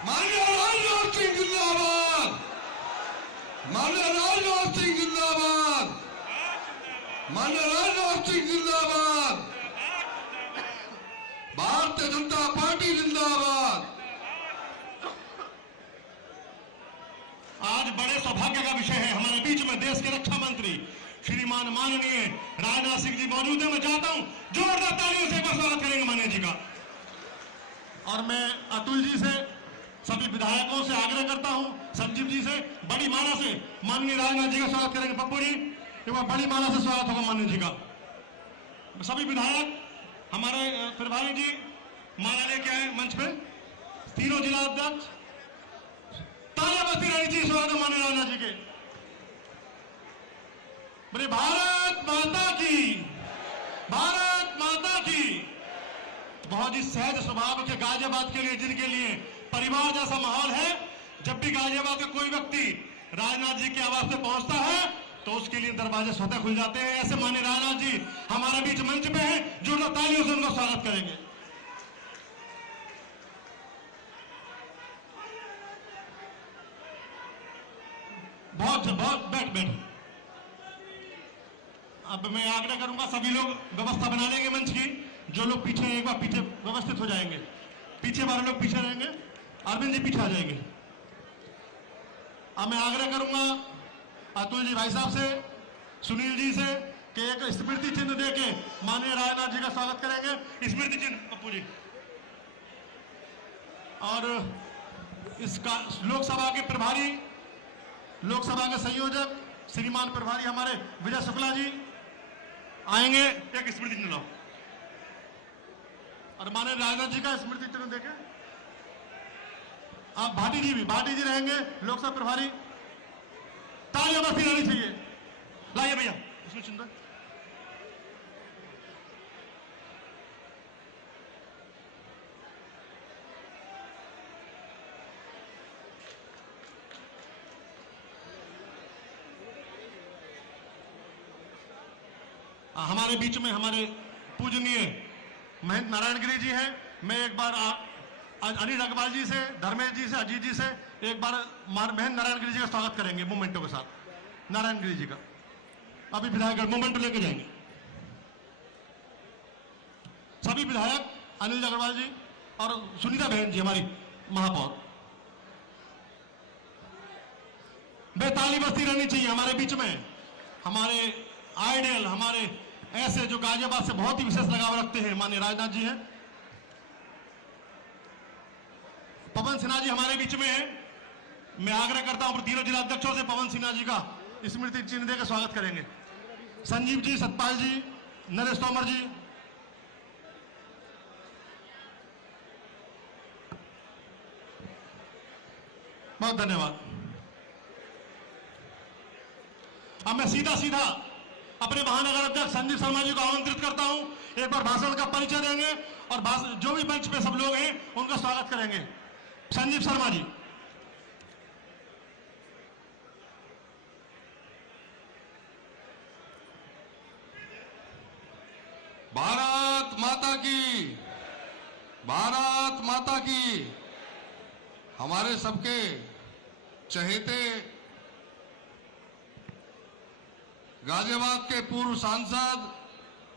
माननीय राजनाथ सिंह जिंदाबाद, माननीय राजनाथ सिंह जिंदाबाद, माननीय राजनाथ सिंह जिंदाबाद, भारतीय जनता पार्टी जिंदाबाद। आज बड़े सौभाग्य का विषय है, हमारे बीच में देश के रक्षा मंत्री श्रीमान माननीय राजनाथ सिंह जी मौजूद है। मैं चाहता हूं जोरदार तालियों से एक बार स्वागत करेंगे माननीय जी का। और मैं अतुल जी से, सभी विधायकों से आग्रह करता हूं, संजीव जी से बड़ी माला से माननीय राजनाथ जी का स्वागत करेंगे। पप्पू जी एक बार बड़ी माला से स्वागत होगा माननीय जी का। सभी विधायक हमारे प्रभारी जी माला लेके आए मंच पे, तीनों जिला अध्यक्ष तालियां बजती रहनी चाहिए स्वागत माननीय राजनाथ जी के। बोले भारत माता की, भारत माता की। बहुत ही सहज स्वभाव के गाजियाबाद के लिए, जिनके लिए परिवार जैसा माहौल है, जब भी गाजियाबाद का कोई व्यक्ति राजनाथ जी की आवाज से पहुंचता है तो उसके लिए दरवाजे स्वतः खुल जाते हैं। ऐसे माननीय राजनाथ जी हमारे बीच मंच पे हैं, जोरदार तालियों से उनका स्वागत करेंगे। बहुत बहुत बैठ। अब मैं आग्रह करूंगा सभी लोग व्यवस्था बना लेंगे मंच की। जो लोग पीछे एक बार पीछे व्यवस्थित हो जाएंगे, पीछे वाले लोग पीछे रहेंगे, अरविंद जी पीछे आ जाएंगे। अब मैं आग्रह करूंगा अतुल जी भाई साहब से, सुनील जी से कि एक स्मृति चिन्ह देके माननीय राजनाथ जी का स्वागत करेंगे। स्मृति चिन्ह पप्पू जी। और इसका लोकसभा के प्रभारी, लोकसभा के संयोजक श्रीमान प्रभारी हमारे विजय शुक्ला जी आएंगे। एक स्मृति चिन्ह लाओ और माननीय राजनाथ जी का स्मृति चिन्ह देके। आप भाटी जी भी, भाटी जी रहेंगे लोकसभा प्रभारी। तालियां बजती रहनी चाहिए। लाइए भैया उसमें चिन्ह। हमारे बीच में हमारे पूजनीय महेंद्र नारायण गिरी जी हैं। मैं एक बार अनिल अग्रवाल जी से, धर्मेश जी से, अजीत जी से एक बार महेंद्र नारायण गिरी जी का स्वागत करेंगे मोमेंटो के साथ। नारायण गिरी जी का अभी विधायक मोमेंटो लेके जाएंगे। सभी विधायक अनिल अग्रवाल जी और सुनीता बहन जी हमारी महापौर। बेताली बस्ती रहनी चाहिए हमारे बीच में। हमारे आइडियल, हमारे ऐसे जो गाजियाबाद से बहुत ही विशेष लगाव रखते हैं माननीय राजनाथ जी हैं। पवन सिन्हा जी हमारे बीच में हैं। मैं आग्रह करता हूं तीनों जिला अध्यक्षों से पवन सिन्हा जी का स्मृति चिन्ह देकर स्वागत करेंगे। संजीव जी, सतपाल जी, नरेश तोमर जी। बहुत धन्यवाद। अब मैं सीधा अपने महानगर अध्यक्ष संजीव शर्मा जी को आमंत्रित करता हूं। एक बार भाषण का परिचय देंगे और जो भी मंच पे सब लोग हैं उनका स्वागत करेंगे। संजीव शर्मा जी। भारत माता की, भारत माता की। हमारे सबके चहेते गाजियाबाद के पूर्व सांसद,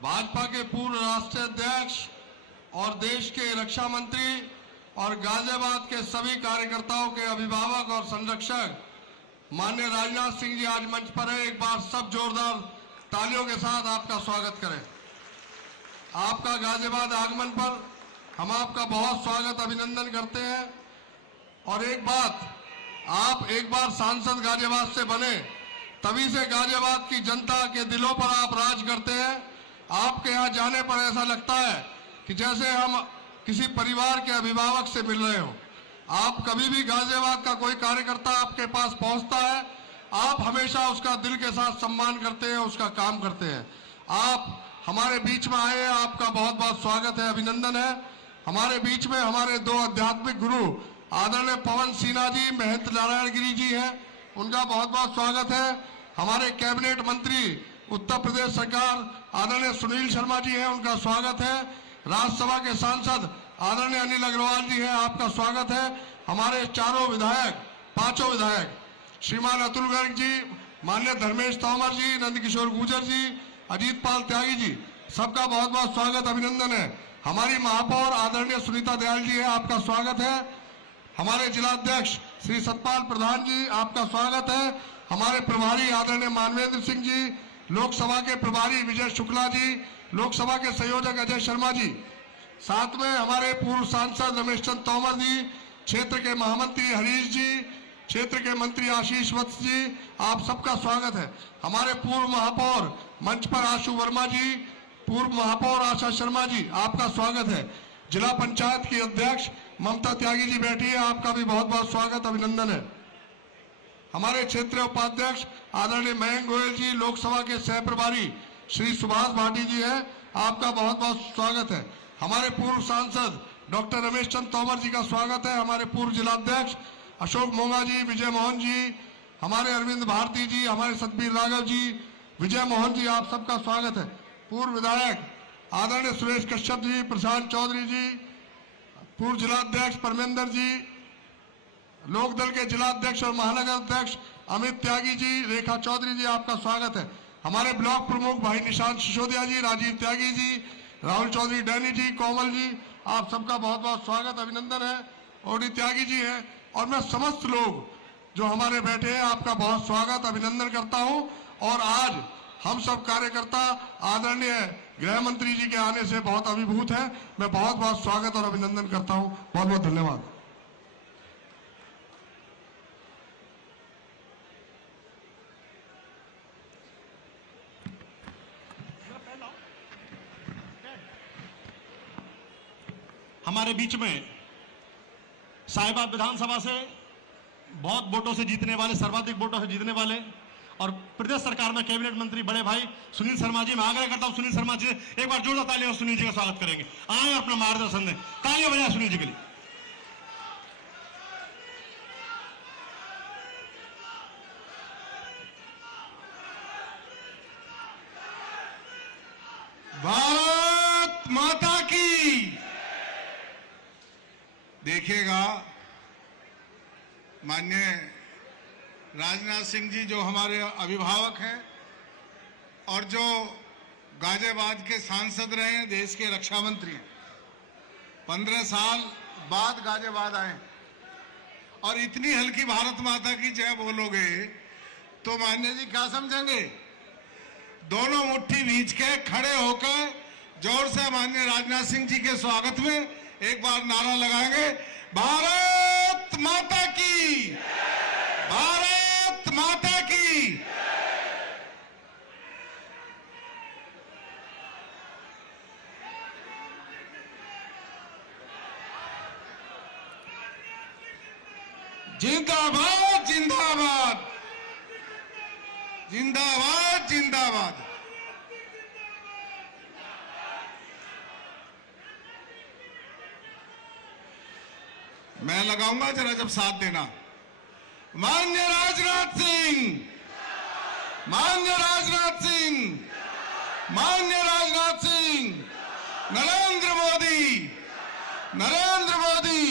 भाजपा के पूर्व राष्ट्रीय अध्यक्ष और देश के रक्षा मंत्री और गाजियाबाद के सभी कार्यकर्ताओं के अभिभावक और संरक्षक माननीय राजनाथ सिंह जी आज मंच पर है। एक बार सब जोरदार तालियों के साथ आपका स्वागत करें। आपका गाजियाबाद आगमन पर हम आपका बहुत स्वागत, अभिनंदन करते हैं। और एक बात, आप एक बार सांसद गाजियाबाद से बने तभी से गाजियाबाद की जनता के दिलों पर आप राज करते हैं। आपके यहाँ जाने पर ऐसा लगता है कि जैसे हम किसी परिवार के अभिभावक से मिल रहे हो। आप कभी भी गाजियाबाद का कोई कार्यकर्ता आपके पास पहुंचता है, आप हमेशा उसका दिल के साथ सम्मान करते हैं, उसका काम करते हैं। आप हमारे बीच में आए, आपका बहुत बहुत स्वागत है, अभिनंदन है। हमारे बीच में हमारे दो आध्यात्मिक गुरु आदरणीय पवन सिन्हा जी, महेंद्र नारायण गिरी जी हैं, उनका बहुत बहुत स्वागत है। हमारे कैबिनेट मंत्री उत्तर प्रदेश सरकार आदरणीय सुनील शर्मा जी हैं, उनका स्वागत है। राज्यसभा के सांसद आदरणीय अनिल अग्रवाल जी हैं, आपका स्वागत है। हमारे चारों विधायक, पांचों विधायक, श्रीमान अतुल गर्ग जी, माननीय धर्मेश तोमर जी, नंदकिशोर गुर्जर जी, अजीत पाल त्यागी जी, सबका बहुत बहुत स्वागत, अभिनंदन है। हमारी महापौर आदरणीय सुनीता दयाल जी है, आपका स्वागत है। हमारे जिलाध्यक्ष श्री सतपाल प्रधान जी, आपका स्वागत है। हमारे प्रभारी आदरणीय मानवेंद्र सिंह जी, लोकसभा के प्रभारी विजय शुक्ला जी, लोकसभा के संयोजक अजय शर्मा जी, साथ में हमारे पूर्व सांसद रमेश चंद तोमर जी, क्षेत्र के महामंत्री हरीश जी, क्षेत्र के मंत्री आशीष वत्स जी, आप सबका स्वागत है। हमारे पूर्व महापौर मंच पर आशु वर्मा जी, पूर्व महापौर आशा शर्मा जी, आपका स्वागत है। जिला पंचायत की अध्यक्ष ममता त्यागी जी बैठी है, आपका भी बहुत बहुत स्वागत, अभिनंदन है। हमारे क्षेत्रीय उपाध्यक्ष आदरणीय मयंक गोयल जी, लोकसभा के सह प्रभारी श्री सुभाष भाटी जी हैं, आपका बहुत बहुत स्वागत है। हमारे पूर्व सांसद डॉक्टर रमेश चंद तोमर जी का स्वागत है। हमारे पूर्व जिलाध्यक्ष अशोक मोंगा जी, विजय मोहन जी, हमारे अरविंद भारती जी, हमारे सतबीर राघव जी, विजय मोहन जी, आप सबका स्वागत है। पूर्व विधायक आदरणीय सुरेश कश्यप जी, प्रशांत चौधरी जी, पूर्व जिलाध्यक्ष परमेंद्र जी, लोकदल के जिलाध्यक्ष और महानगर अध्यक्ष अमित त्यागी जी, रेखा चौधरी जी, आपका स्वागत है। हमारे ब्लॉक प्रमुख भाई निशांत सिसोदिया जी, राजीव त्यागी जी, राहुल चौधरी डैनी जी, कोमल जी, आप सबका बहुत बहुत स्वागत, अभिनंदन है। ओडी त्यागी जी हैं, और मैं समस्त लोग जो हमारे बैठे हैं, आपका बहुत स्वागत, अभिनंदन करता हूं। और आज हम सब कार्यकर्ता आदरणीय गृह मंत्री जी के आने से बहुत अभिभूत हैं। मैं बहुत बहुत स्वागत और अभिनंदन करता हूं। बहुत बहुत धन्यवाद। हमारे बीच में साहिबाद विधानसभा से बहुत वोटों से जीतने वाले, सर्वाधिक वोटों से जीतने वाले और प्रदेश सरकार में कैबिनेट मंत्री बड़े भाई सुनील शर्मा जी, मैं आग्रह करता हूं सुनील शर्मा जी एक बार जोरदार तालियों सुनील जी का स्वागत करेंगे। आए अपना मार्गदर्शन दें, तालियां बजाएं सुनील जी के लिए। भारत माता की। देखिएगा माननीय राजनाथ सिंह जी जो हमारे अभिभावक हैं और जो गाजियाबाद के सांसद रहे हैं, देश के रक्षा मंत्री हैं, 15 साल बाद गाजियाबाद आए और इतनी हल्की भारत माता की जय बोलोगे तो मान्य जी क्या समझेंगे? दोनों मुट्ठी भींच के खड़े होकर जोर से माननीय राजनाथ सिंह जी के स्वागत में एक बार नारा लगाएंगे, भारत माता की, भारत माता की। जिंदाबाद जिंदाबाद जिंदाबाद जिंदाबाद। मैं लगाऊंगा जरा जब साथ देना। माननीय राजनाथ सिंह, माननीय राजनाथ सिंह, माननीय राजनाथ सिंह, नरेंद्र मोदी, नरेंद्र मोदी,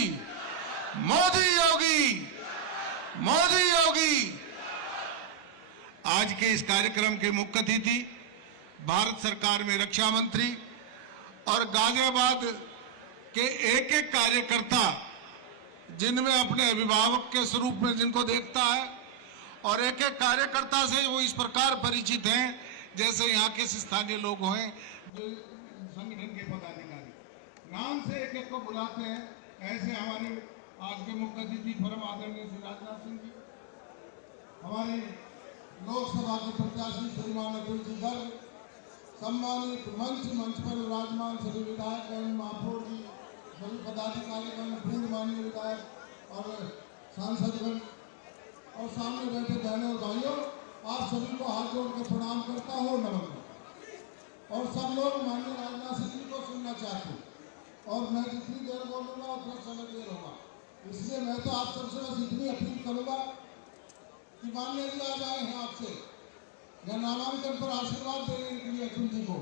मोदी योगी, मोदी योगी। आज के इस कार्यक्रम के मुख्य अतिथि भारत सरकार में रक्षा मंत्री और गाजियाबाद के एक एक कार्यकर्ता जिनमें अपने अभिभावक के स्वरूप में जिनको देखता है और एक एक कार्यकर्ता से वो इस प्रकार परिचित हैं जैसे यहाँ के स्थानीय लोग हैं, जो संगठन के पदाधिकारी नाम से एक एक को बुलाते हैं। ऐसे हमारे आज के मुख्य अतिथि परम आदरणीय श्री राजनाथ सिंह जी, हमारे लोकसभा के प्रत्याशी श्रीमान अतुल जी गर्ग, सम्मानित मंच पर विराजमान सभी विधायक एवं महापौर जी, सभी पदाधिकारीगण, पूर्व माननीय विधायक और सांसदगण और सामने बैठे बहनों और भाइयों, आप सभी को हाथ जोड़कर प्रणाम करता हूँ, नमस्कार। और सब लोग माननीय राजनाथ सिंह जी को सुनना चाहते हैं और मैं जितनी देर बोलूँगा उतना समय देर होगा, इसलिए मैं तो आप सबसे बस इतनी अपील करूँगा कि माननीय जी आ जाए हैं आपसे या नामांकन पर आशीर्वाद देने के लिए अतुल जी को।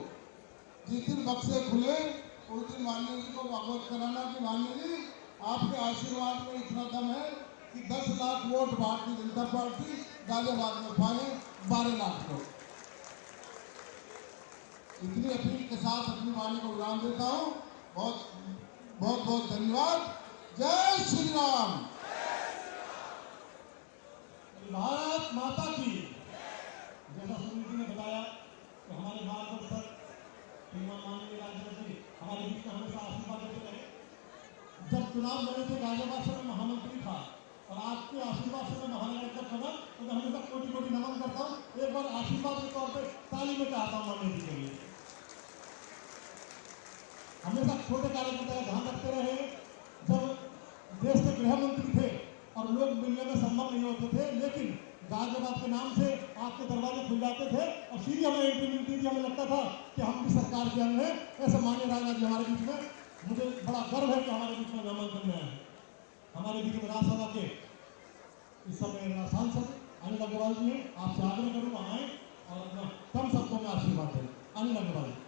जिस दिन बक्से खुले उस दिन माननीय जी को अवगत कराना कि माननीय जी आपके आशीर्वाद में इतना दम है कि 10 लाख वोट भारतीय जनता पार्टी गाजियाबाद में पाए 12 लाख लोग। इतनी अपील के साथ अपनी वाणी को विराम देता हूँ। बहुत धन्यवाद। जय श्री राम। भारत माता की। जैसा सुनील जी ने बताया कि हमारे मार्गदर्शक श्रीमान माननीय राजनाथ जी हमारे बीच में हमेशा आशीर्वाद देते रहे। जब चुनाव लड़े थे गाजियाबाद से मैं महामंत्री था और आपके आशीर्वाद से मैं महानगर का बना, तो मैं हमेशा कोटि कोटि नमन करता हूँ। एक बार आशीर्वाद के तौर पर ताली में चाहता हूँ माननीय जी के लिए। हमेशा छोटे कार्यकर्ता का ध्यान रखते रहे। जब देश के गृह मंत्री थे और लोग मिलने में संभव नहीं होते थे, लेकिन गाजियाबाद के नाम से आपके दरवाजे खुल जाते थे और सीधी हमें एंट्री मिलती थी। हमें लगता था कि हम भी सरकार के अंग हैं। ऐसे माननीय राजनाथ जी हमारे बीच में, मुझे बड़ा गर्व है कि हमारे बीच में नामांकन में आए। हमारे बीच में राज्यसभा के इस समय सांसद अनिल अग्रवाल जी हैं। आपसे आग्रह करूँगा आए और अपना कम शब्दों में आशीर्वाद दें। अनिल अग्रवाल।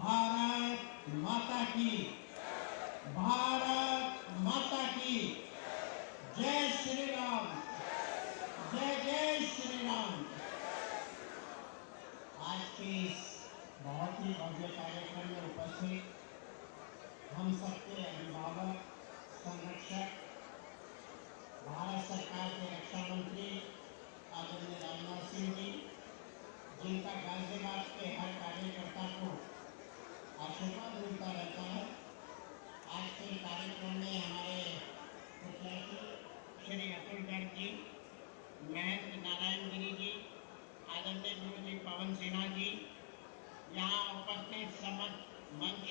भारत माता की, भारत माता की जय श्री राम, जय जय श्री राम। आज के इस बहुत ही भव्य कार्यक्रम में उपस्थित हम सबके अभिभावक, संरक्षक, भारत सरकार के रक्षा मंत्री आदरणीय राजनाथ सिंह जी, जिनका गाजियाबाद के हर कार्यकर्ता को आशीर्वाद मिलता रहता है। आज के कार्यक्रम में हमारे प्रत्याशी श्री अतुल गर्ग जी, महेंद्र नारायण गिरी जी, आदरणीय गुरु जी पवन सिन्हा जी, यहाँ उपस्थित समस्त मंच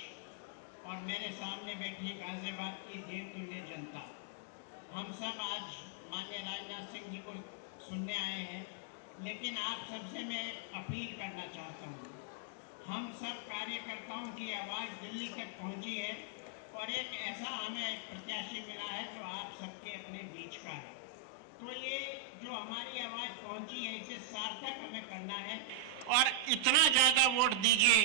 और मेरे सामने बैठी गाजियाबाद की देवतुल्य जनता, हम सब आज माननीय राजनाथ सिंह जी को सुनने आए हैं। लेकिन आप सबसे मैं अपील करना चाहता हूँ। हम सब कार्यकर्ताओं की आवाज़ दिल्ली तक पहुँची है और एक ऐसा हमें प्रत्याशी मिला है जो आप सबके अपने बीच का है। तो ये जो हमारी आवाज़ पहुँची है इसे सार्थक हमें करना है और इतना ज़्यादा वोट दीजिए,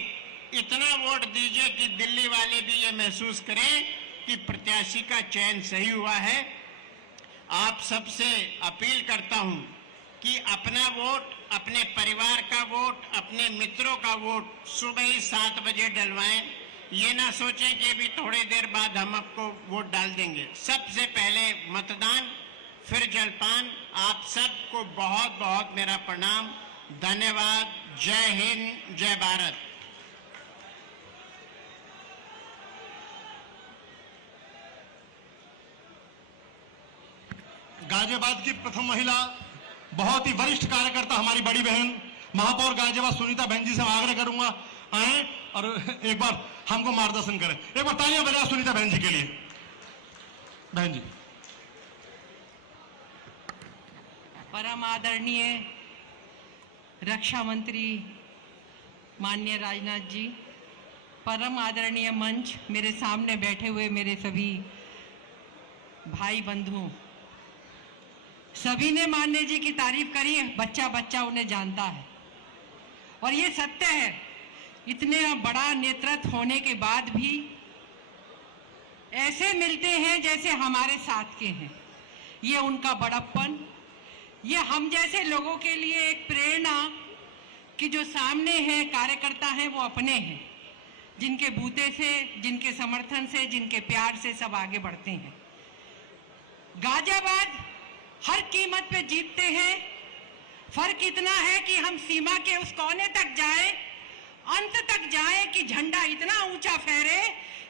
इतना वोट दीजिए कि दिल्ली वाले भी ये महसूस करें कि प्रत्याशी का चयन सही हुआ है। आप सबसे अपील करता हूँ कि अपना वोट, अपने परिवार का वोट, अपने मित्रों का वोट सुबह ही 7 बजे डलवाएं। ये ना सोचें कि अभी थोड़ी देर बाद हम आपको वोट डाल देंगे। सबसे पहले मतदान, फिर जलपान। आप सबको बहुत बहुत मेरा प्रणाम, धन्यवाद। जय हिंद, जय भारत। गाजियाबाद की प्रथम महिला, बहुत ही वरिष्ठ कार्यकर्ता, हमारी बड़ी बहन महापौर गाजियाबाद सुनीता बहन जी से मैं आग्रह करूंगा आए और एक बार हमको मार्गदर्शन करें। एक बार तालियां बजाएं सुनीता बहन जी के लिए। बहन जी। परम आदरणीय रक्षा मंत्री माननीय राजनाथ जी, परम आदरणीय मंच, मेरे सामने बैठे हुए मेरे सभी भाई बंधुओं, सभी ने माननीय जी की तारीफ करी है। बच्चा बच्चा उन्हें जानता है और ये सत्य है। इतने बड़ा नेतृत्व होने के बाद भी ऐसे मिलते हैं जैसे हमारे साथ के हैं। ये उनका बड़प्पन, ये हम जैसे लोगों के लिए एक प्रेरणा कि जो सामने हैं कार्यकर्ता हैं वो अपने हैं, जिनके बूते से, जिनके समर्थन से, जिनके प्यार से सब आगे बढ़ते हैं। गाजियाबाद हर कीमत पे जीतते हैं। फर्क इतना है कि हम सीमा के उस कोने तक जाएं, अंत तक जाएं कि झंडा इतना ऊंचा फहरे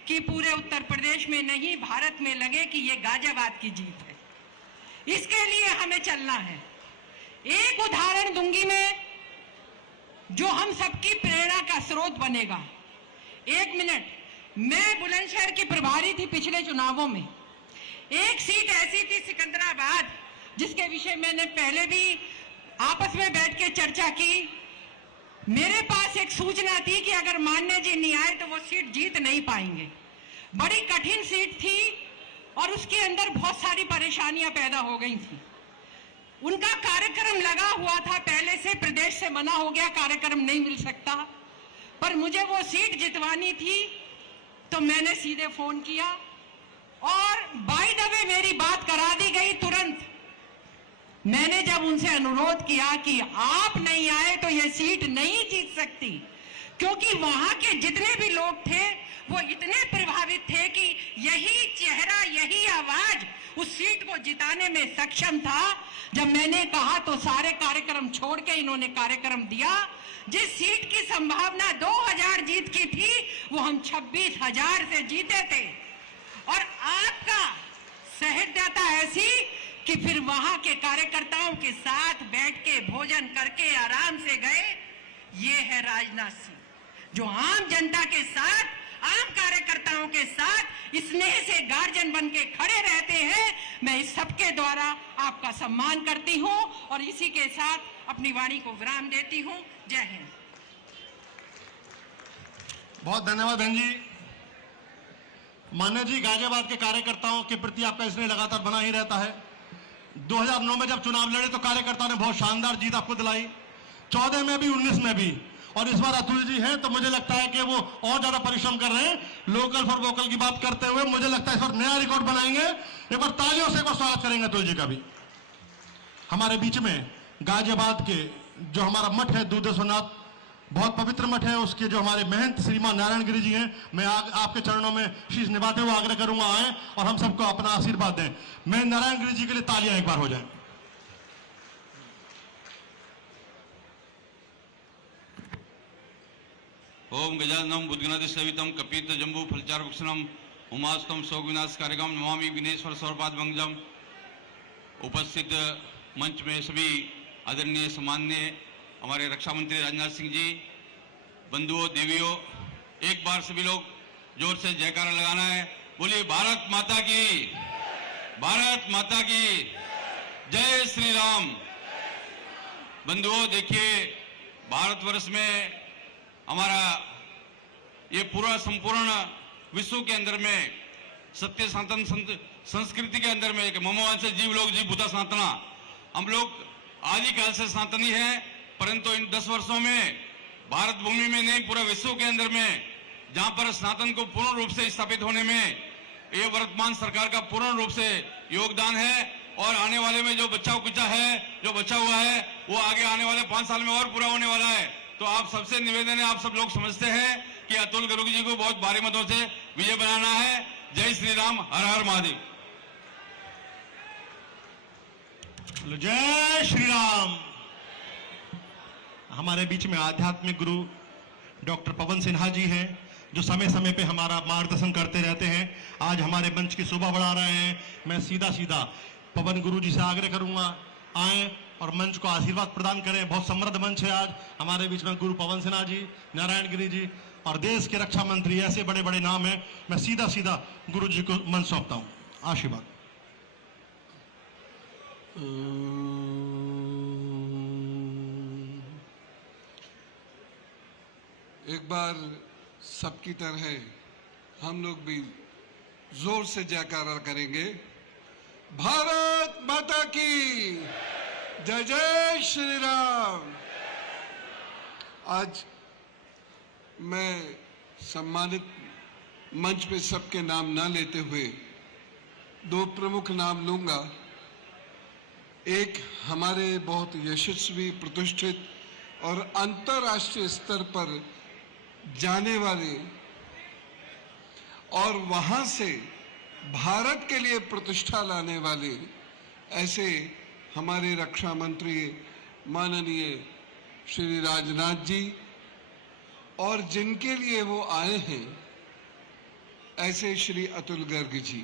कि पूरे उत्तर प्रदेश में नहीं भारत में लगे कि ये गाजियाबाद की जीत है। इसके लिए हमें चलना है। एक उदाहरण दूंगी मैं जो हम सबकी प्रेरणा का स्रोत बनेगा। 1 मिनट, मैं बुलंदशहर की प्रभारी थी पिछले चुनावों में। एक सीट ऐसी थी सिकंदराबाद, जिसके विषय मैंने पहले भी आपस में बैठ के चर्चा की। मेरे पास एक सूचना थी कि अगर मान्य जी नहीं आए तो वो सीट जीत नहीं पाएंगे। बड़ी कठिन सीट थी और उसके अंदर बहुत सारी परेशानियां पैदा हो गई थी। उनका कार्यक्रम लगा हुआ था पहले से, प्रदेश से मना हो गया, कार्यक्रम नहीं मिल सकता, पर मुझे वो सीट जितवानी थी तो मैंने सीधे फोन किया और बाय द वे मेरी बात करा दी गई तुरंत। मैंने जब उनसे अनुरोध किया कि आप नहीं आए तो ये सीट नहीं जीत सकती, क्योंकि वहां के जितने भी लोग थे वो इतने प्रभावित थे कि यही चेहरा, यही आवाज उस सीट को जिताने में सक्षम था। जब मैंने कहा तो सारे कार्यक्रम छोड़ के इन्होंने कार्यक्रम दिया। जिस सीट की संभावना 2000 जीत की थी वो हम 26,000 से जीते थे। और आपका सहृदयता ऐसी कि फिर वहां के कार्यकर्ताओं के साथ बैठ के भोजन करके आराम से गए। ये है राजनाथ सिंह, जो आम जनता के साथ, आम कार्यकर्ताओं के साथ स्नेह से गार्जियन बन के खड़े रहते हैं। मैं इस सबके द्वारा आपका सम्मान करती हूं और इसी के साथ अपनी वाणी को विराम देती हूं। जय हिंद। बहुत धन्यवाद बहन जी। मान्य जी, गाजियाबाद के कार्यकर्ताओं के प्रति आपका स्नेह लगातार बना ही रहता है। 2009 में जब चुनाव लड़े तो कार्यकर्ताओं ने बहुत शानदार जीत आपको दिलाई, 14 में भी, 19 में भी, और इस बार अतुल जी हैं तो मुझे लगता है कि वो और ज्यादा परिश्रम कर रहे हैं। लोकल फॉर वोकल की बात करते हुए मुझे लगता है इस बार नया रिकॉर्ड बनाएंगे। एक बार तालियों से एक बार स्वागत करेंगे अतुल जी का भी। हमारे बीच में गाजियाबाद के जो हमारा मठ है दूधेश्वरनाथ, बहुत पवित्र मठ है, उसके जो हमारे महंत श्रीमान नारायण गिरी जी हैं, मैं आपके चरणों में शीश निभाते हुए आग्रह करूंगा आए और हम सबको अपना आशीर्वाद दें। मैं नारायण गिरी जी के लिए तालियां एक बार हो जाए। ओम गजाननम बुद्धगणादि सवितम कपित जम्बू फलचार वृक्षणम उमास्तम सौविनाश कार्यक्रम नमामि विघ्नेश्वर सौरपाद मंगजम। उपस्थित मंच में सभी आदरणीय सम्माननीय हमारे रक्षा मंत्री राजनाथ सिंह जी, बंधुओं, देवियों, एक बार सभी लोग जोर से जयकारा लगाना है। बोलिए भारत माता की, भारत माता की जय श्री राम। बंधुओं, देखिए भारतवर्ष में हमारा ये पूरा संपूर्ण विश्व के अंदर में सत्य सनातन संस्कृति के अंदर में ममवान से जीव लोग जीव भूता सनातना, हम लोग आदिकाल से सनातनी हैं, परंतु इन 10 वर्षों में भारत भूमि में नहीं, पूरा विश्व के अंदर में जहां पर सनातन को पूर्ण रूप से स्थापित होने में ये वर्तमान सरकार का पूर्ण रूप से योगदान है। और आने वाले में जो बचा कुचा है, जो बचा हुआ है, वो आगे आने वाले 5 साल में और पूरा होने वाला है। तो आप सबसे निवेदन है, आप सब लोग समझते हैं कि अतुल गर्ग जी को बहुत भारी मतों से विजय बनाना है। जय श्री राम, हर हर महादेव। जय श्री राम। हमारे बीच में आध्यात्मिक गुरु डॉक्टर पवन सिन्हा जी हैं, जो समय समय पे हमारा मार्गदर्शन करते रहते हैं। आज हमारे मंच की शोभा बढ़ा रहे हैं। मैं सीधा सीधा पवन गुरु जी से आग्रह करूंगा आए और मंच को आशीर्वाद प्रदान करें। बहुत समृद्ध मंच है आज। हमारे बीच में गुरु पवन सिन्हा जी, नारायण गिरी जी और देश के रक्षा मंत्री, ऐसे बड़े बड़े नाम हैं। मैं सीधा सीधा गुरु जी को मंच सौंपता हूं। आशीर्वाद। एक बार सबकी तरह हम लोग भी जोर से जयकारा करेंगे। भारत माता की जय, जय श्री राम। आज मैं सम्मानित मंच पे सबके नाम ना लेते हुए 2 प्रमुख नाम लूंगा। एक हमारे बहुत यशस्वी, प्रतिष्ठित और अंतर्राष्ट्रीय स्तर पर जाने वाले और वहां से भारत के लिए प्रतिष्ठा लाने वाले ऐसे हमारे रक्षा मंत्री माननीय श्री राजनाथ जी, और जिनके लिए वो आए हैं ऐसे श्री अतुल गर्ग जी।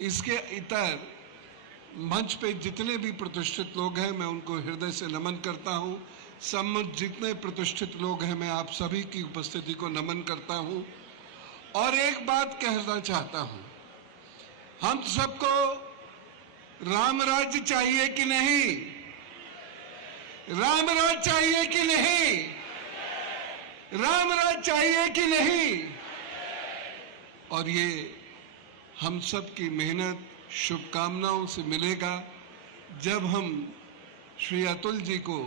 इसके इतर मंच पे जितने भी प्रतिष्ठित लोग हैं मैं उनको हृदय से नमन करता हूं। सब जितने प्रतिष्ठित लोग हैं मैं आप सभी की उपस्थिति को नमन करता हूं। और एक बात कहना चाहता हूं, हम सबको राम राज्य चाहिए कि नहीं? राम राज्य चाहिए कि नहीं? राम राज्य चाहिए कि नहीं? और ये हम सब की मेहनत शुभकामनाओं से मिलेगा जब हम श्री अतुल जी को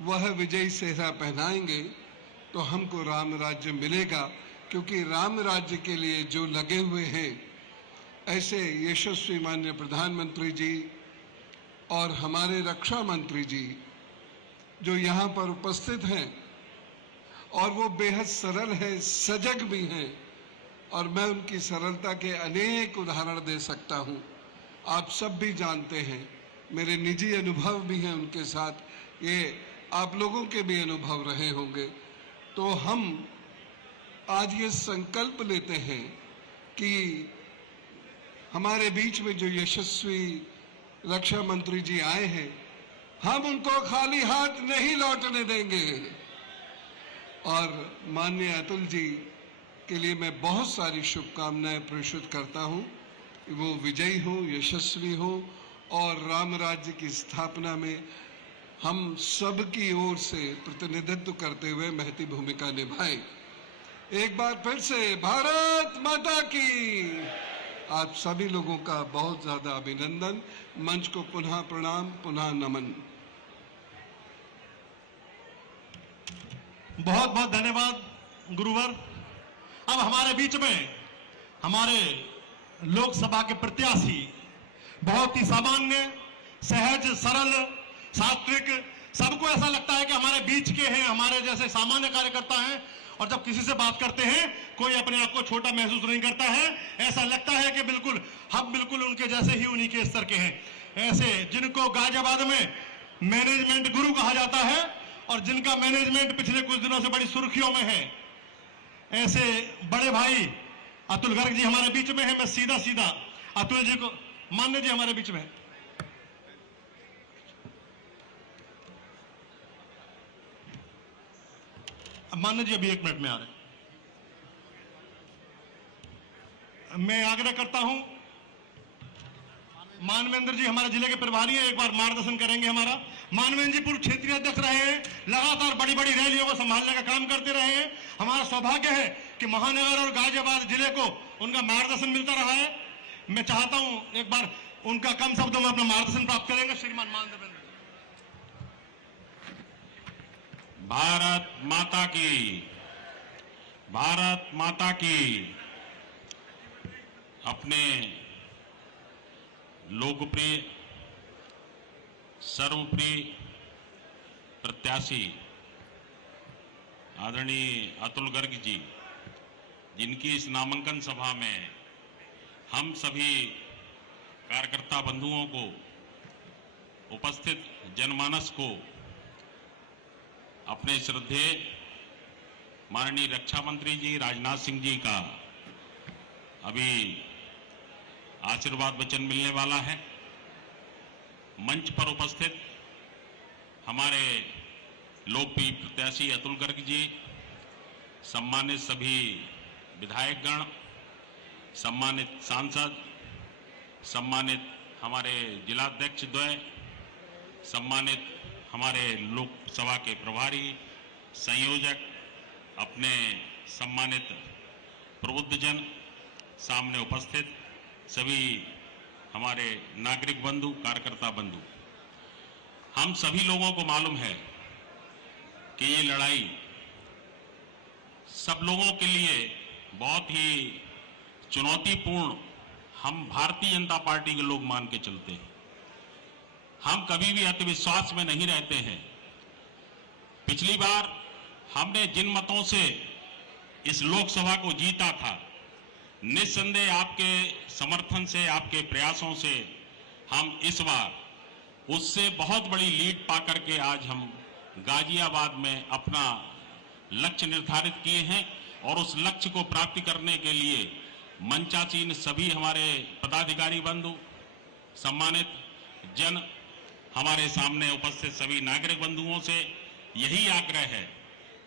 वह विजयी सेहरा पहनाएंगे तो हमको राम राज्य मिलेगा, क्योंकि राम राज्य के लिए जो लगे हुए हैं ऐसे यशस्वी माननीय प्रधानमंत्री जी और हमारे रक्षा मंत्री जी जो यहाँ पर उपस्थित हैं, और वो बेहद सरल है, सजग भी हैं, और मैं उनकी सरलता के अनेक उदाहरण दे सकता हूँ। आप सब भी जानते हैं, मेरे निजी अनुभव भी हैं उनके साथ, ये आप लोगों के भी अनुभव रहे होंगे। तो हम आज ये संकल्प लेते हैं कि हमारे बीच में जो यशस्वी रक्षा मंत्री जी आए हैं, हम उनको खाली हाथ नहीं लौटने देंगे। और माननीय अतुल जी के लिए मैं बहुत सारी शुभकामनाएं प्रेषित करता हूं कि वो विजयी हो, यशस्वी हो और राम राज्य की स्थापना में हम सब की ओर से प्रतिनिधित्व करते हुए महती भूमिका निभाएं। एक बार फिर से भारत माता की। आप सभी लोगों का बहुत ज्यादा अभिनंदन, मंच को पुनः प्रणाम, पुनः नमन। बहुत बहुत धन्यवाद गुरुवर। अब हमारे बीच में हमारे लोकसभा के प्रत्याशी, बहुत ही सामान्य, सहज, सरल, सात्विक, सबको ऐसा लगता है कि हमारे बीच के हैं, हमारे जैसे सामान्य कार्यकर्ता हैं, और जब किसी से बात करते हैं कोई अपने आप को छोटा महसूस नहीं करता है। ऐसा लगता है कि बिल्कुल हम बिल्कुल उनके जैसे ही, उन्हीं के स्तर के हैं। ऐसे जिनको गाजियाबाद में मैनेजमेंट गुरु कहा जाता है और जिनका मैनेजमेंट पिछले कुछ दिनों से बड़ी सुर्खियों में है, ऐसे बड़े भाई अतुल गर्ग जी हमारे बीच में है। मैं सीधा सीधा अतुल जी को, मान्य जी हमारे बीच में है। मान्य जी अभी 1 मिनट में आ रहे हैं। मैं आग्रह करता हूं, मानवेंद्र जी हमारे जिले के प्रभारी हैं, एक बार मार्गदर्शन करेंगे हमारा। मानवेंद्र जी पूर्व क्षेत्रीय अध्यक्ष रहे हैं, लगातार बड़ी बड़ी रैलियों को संभालने का काम करते रहे हैं। हमारा सौभाग्य है कि महानगर और गाजियाबाद जिले को उनका मार्गदर्शन मिलता रहा है। मैं चाहता हूं एक बार उनका कम शब्दों में अपना मार्गदर्शन प्राप्त करेंगे श्रीमान मानवेंद्र। भारत माता की, भारत माता की। अपने लोकप्रिय, सर्वप्रिय प्रत्याशी आदरणीय अतुल गर्ग जी, जिनकी इस नामांकन सभा में हम सभी कार्यकर्ता बंधुओं को, उपस्थित जनमानस को अपने श्रद्धेय माननीय रक्षा मंत्री जी राजनाथ सिंह जी का अभी आशीर्वाद वचन मिलने वाला है। मंच पर उपस्थित हमारे लोकप्रिय प्रत्याशी अतुल गर्ग जी, सम्मानित सभी विधायकगण, सम्मानित सांसद, सम्मानित हमारे जिलाध्यक्ष द्वय, सम्मानित हमारे लोकसभा के प्रभारी, संयोजक, अपने सम्मानित प्रबुद्धजन, सामने उपस्थित सभी हमारे नागरिक बंधु, कार्यकर्ता बंधु, हम सभी लोगों को मालूम है कि ये लड़ाई सब लोगों के लिए बहुत ही चुनौतीपूर्ण, हम भारतीय जनता पार्टी के लोग मान के चलते हैं। हम कभी भी अतिविश्वास में नहीं रहते हैं। पिछली बार हमने जिन मतों से इस लोकसभा को जीता था, निस्संदेह आपके समर्थन से, आपके प्रयासों से हम इस बार उससे बहुत बड़ी लीड पा करके आज हम गाजियाबाद में अपना लक्ष्य निर्धारित किए हैं। और उस लक्ष्य को प्राप्ति करने के लिए मंचासीन सभी हमारे पदाधिकारी बंधु, सम्मानित जन, हमारे सामने उपस्थित सभी नागरिक बंधुओं से यही आग्रह है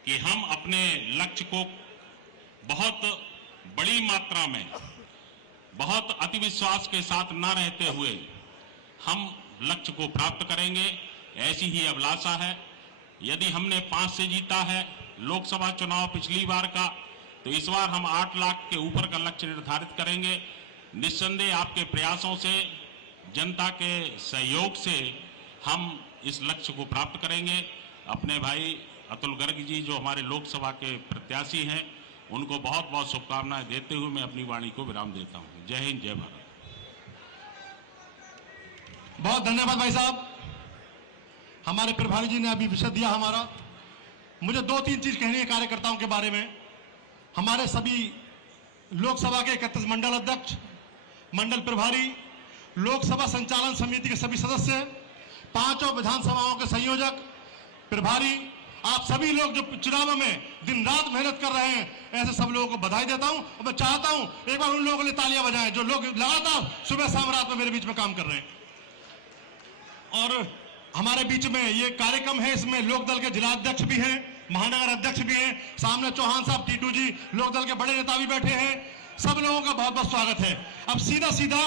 कि हम अपने लक्ष्य को बहुत बड़ी मात्रा में, बहुत अतिविश्वास के साथ न रहते हुए हम लक्ष्य को प्राप्त करेंगे, ऐसी ही अभिलाषा है। यदि हमने 5 से जीता है लोकसभा चुनाव पिछली बार का, तो इस बार हम 8 लाख के ऊपर का लक्ष्य निर्धारित करेंगे। निस्संदेह आपके प्रयासों से, जनता के सहयोग से हम इस लक्ष्य को प्राप्त करेंगे। अपने भाई अतुल गर्ग जी जो हमारे लोकसभा के प्रत्याशी हैं, उनको बहुत बहुत शुभकामनाएं देते हुए मैं अपनी वाणी को विराम देता हूं। जय हिंद, जय भारत। बहुत धन्यवाद भाई साहब। हमारे प्रभारी जी ने अभी विषय दिया हमारा। मुझे 2-3 चीज कहनी है कार्यकर्ताओं के बारे में। हमारे सभी लोकसभा के 31 मंडल अध्यक्ष, मंडल प्रभारी, लोकसभा संचालन समिति के सभी सदस्य, 5 विधानसभाओं के संयोजक, प्रभारी, आप सभी लोग जो चुनाव में दिन रात मेहनत कर रहे हैं, ऐसे सब लोगों को बधाई देता हूं। और मैं चाहता हूं एक बार उन लोगों के लिए तालियां बजाएं जो लोग लगातार सुबह शाम रात में मेरे बीच में काम कर रहे हैं। और हमारे बीच में ये कार्यक्रम है, इसमें लोकदल के जिलाध्यक्ष भी हैं, महानगर अध्यक्ष भी हैं, सामने चौहान साहब, टीटू जी, लोकदल के बड़े नेता भी बैठे हैं। सब लोगों का बहुत बहुत स्वागत है। अब सीधा